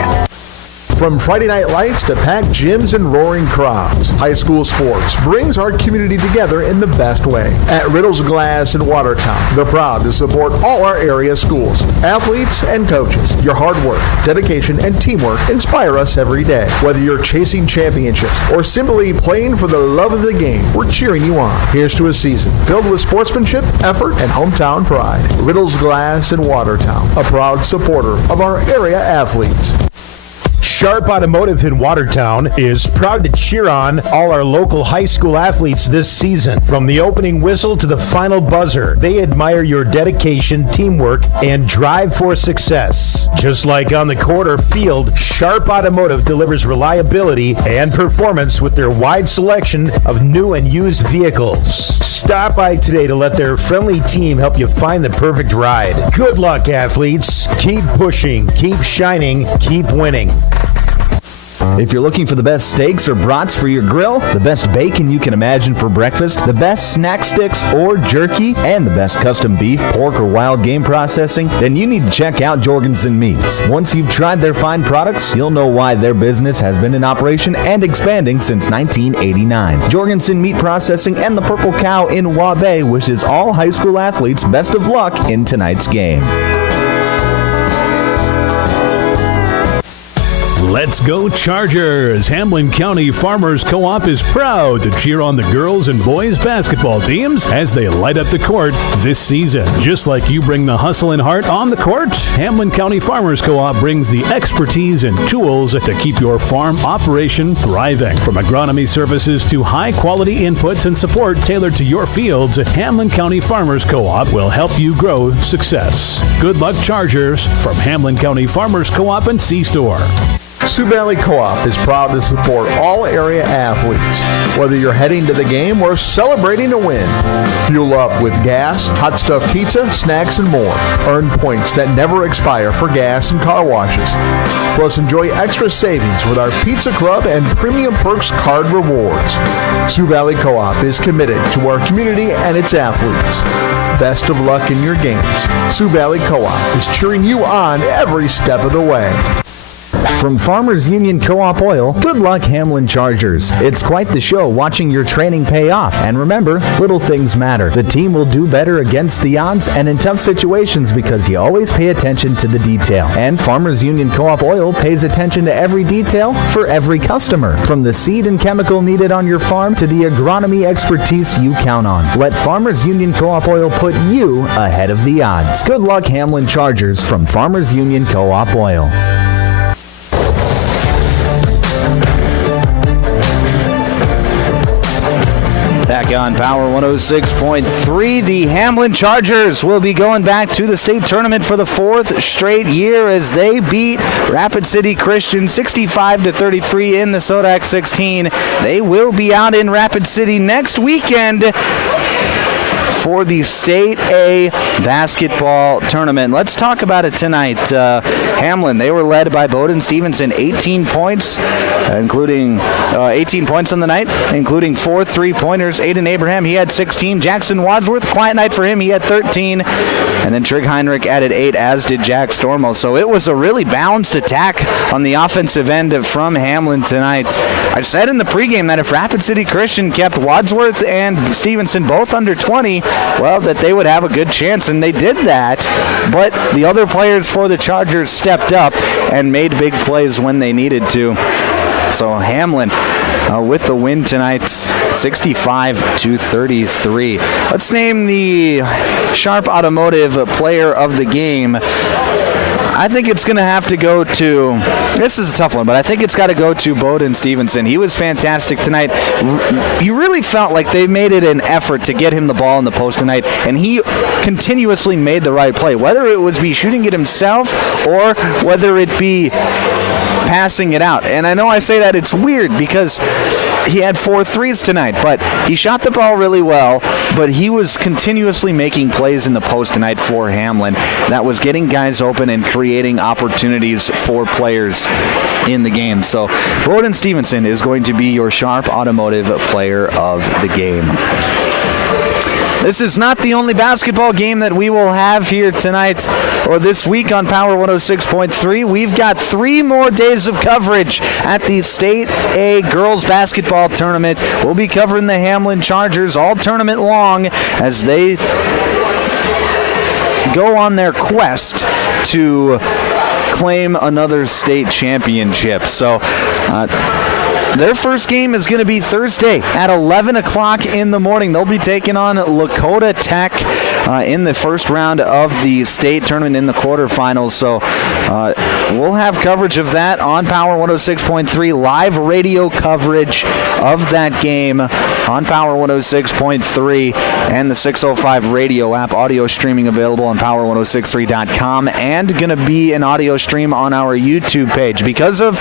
From Friday night lights to packed gyms and roaring crowds, high school sports brings our community together in the best way. At Riddle's Glass in Watertown, they're proud to support all our area schools, athletes, and coaches. Your hard work, dedication, and teamwork inspire us every day. Whether you're chasing championships or simply playing for the love of the game, we're cheering you on. Here's to a season filled with sportsmanship, effort, and hometown pride. Riddle's Glass in Watertown, a proud supporter of our area athletes. Sharp Automotive in Watertown is proud to cheer on all our local high school athletes this season. From the opening whistle to the final buzzer, they admire your dedication, teamwork, and drive for success. Just like on the court or field, Sharp Automotive delivers reliability and performance with their wide selection of new and used vehicles. Stop by today to let their friendly team help you find the perfect ride. Good luck, athletes. Keep pushing, keep shining, keep winning. If you're looking for the best steaks or brats for your grill, the best bacon you can imagine for breakfast, the best snack sticks or jerky, and the best custom beef, pork, or wild game processing, then you need to check out Jorgensen Meats. Once you've tried their fine products, you'll know why their business has been in operation and expanding since 1989. Jorgensen Meat Processing and the Purple Cow in Waubay wishes all high school athletes best of luck in tonight's game. Let's go Chargers! Hamlin County Farmers Co-op is proud to cheer on the girls and boys basketball teams as they light up the court this season. Just like you bring the hustle and heart on the court, Hamlin County Farmers Co-op brings the expertise and tools to keep your farm operation thriving. From agronomy services to high-quality inputs and support tailored to your fields, Hamlin County Farmers Co-op will help you grow success. Good luck, Chargers, from Hamlin County Farmers Co-op and C-Store. Sioux Valley Co-op is proud to support all area athletes. Whether you're heading to the game or celebrating a win, fuel up with gas, hot stuff pizza, snacks, and more. Earn points that never expire for gas and car washes. Plus, enjoy extra savings with our Pizza Club and Premium Perks card rewards. Sioux Valley Co-op is committed to our community and its athletes. Best of luck in your games. Sioux Valley Co-op is cheering you on every step of the way. From Farmers Union Co-op Oil, good luck Hamlin Chargers. It's quite the show watching your training pay off. And remember, little things matter. The team will do better against the odds and in tough situations because you always pay attention to the detail. And Farmers Union Co-op Oil pays attention to every detail for every customer. From the seed and chemical needed on your farm to the agronomy expertise you count on. Let Farmers Union Co-op Oil put you ahead of the odds. Good luck Hamlin Chargers from Farmers Union Co-op Oil. Back on Power 106.3, the Hamlin Chargers will be going back to the state tournament for the fourth straight year as they beat Rapid City Christian 65-33 in the SoDak 16. They will be out in Rapid City next weekend for the State A basketball tournament. Let's talk about it tonight. Hamlin, they were led by Bowden Stevenson, 18 points, including 18 points on the night, including 4 3-pointers. Aiden Abraham, he had 16. Jackson Wadsworth, quiet night for him, he had 13. And then Trig Heinrich added 8, as did Jack Stormo. So it was a really balanced attack on the offensive end from Hamlin tonight. I said in the pregame that if Rapid City Christian kept Wadsworth and Stevenson both under 20, well, that they would have a good chance, and they did that. But the other players for the Chargers stepped up and made big plays when they needed to. So Hamlin with the win tonight, 65-33. Let's name the Sharp Automotive Player of the Game. I think it's going to have to go to, this is a tough one, but I think it's got to go to Bowden Stevenson. He was fantastic tonight. You really felt like they made it an effort to get him the ball in the post tonight, and he continuously made the right play, whether it was be shooting it himself or whether it be passing it out. And I know I say that it's weird because he had 4 threes tonight, but he shot the ball really well, but he was continuously making plays in the post tonight for Hamlin. That was getting guys open and creating opportunities for players in the game. So Bowden Stevenson is going to be your Sharp Automotive Player of the Game. This is not the only basketball game that we will have here tonight or this week on Power 106.3. We've got 3 more days of coverage at the State A Girls Basketball Tournament. We'll be covering the Hamlin Chargers all tournament long as they go on their quest to claim another state championship. So, their first game is going to be Thursday at 11 o'clock in the morning. They'll be taking on Dakota Tech in the first round of the state tournament in the quarterfinals. So we'll have coverage of that on Power 106.3, live radio coverage of that game on Power 106.3 and the 605 radio app, audio streaming available on power1063.com, and going to be an audio stream on our YouTube page. Because of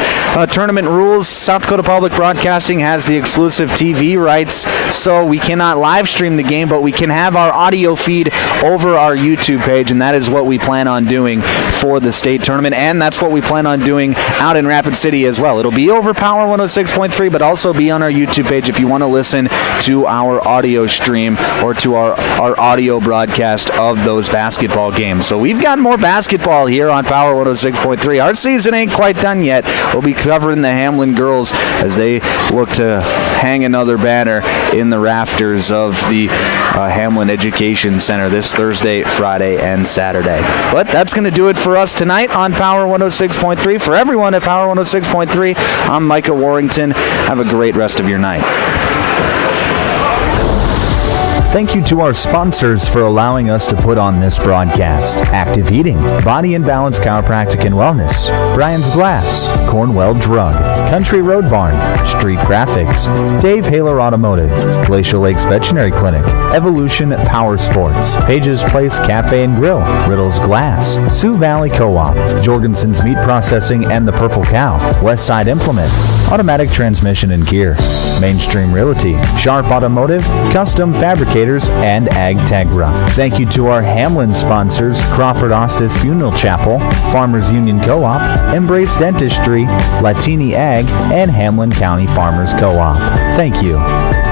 tournament rules, South Dakota Public Broadcasting has the exclusive TV rights, so we cannot live stream the game, but we can have our audio feed over our YouTube page, and that is what we plan on doing for the state tournament, and that's what we plan on doing out in Rapid City as well. It'll be over Power 106.3, but also be on our YouTube page if you want to listen to our audio stream or to our audio broadcast of those basketball games. So we've got more basketball here on Power 106.3. Our season ain't quite done yet. We'll be covering the Hamlin girls as they look to hang another banner in the rafters of the Hamlin Education Center this Thursday, Friday, and Saturday. But that's going to do it for us tonight on Power 106.3. For everyone at Power 106.3, I'm Micah Warrington. Have a great rest of your night. Thank you to our sponsors for allowing us to put on this broadcast. Active Heating, Body and Balance Chiropractic and Wellness, Brian's Glass, Cornwell Drug, Country Road Barn, Street Graphics, Dave Haler Automotive, Glacial Lakes Veterinary Clinic, Evolution Power Sports, Pages Place Cafe and Grill, Riddle's Glass, Sioux Valley Co-op, Jorgensen's Meat Processing and the Purple Cow, Westside Implement, Automatic Transmission and Gear, Mainstream Realty, Sharp Automotive, Custom Fabricators, and AgTegra. Thank you to our Hamlin sponsors, Crawford Ostis Funeral Chapel, Farmers Union Co-op, Embrace Dentistry, Latini Ag, and Hamlin County Farmers Co-op. Thank you.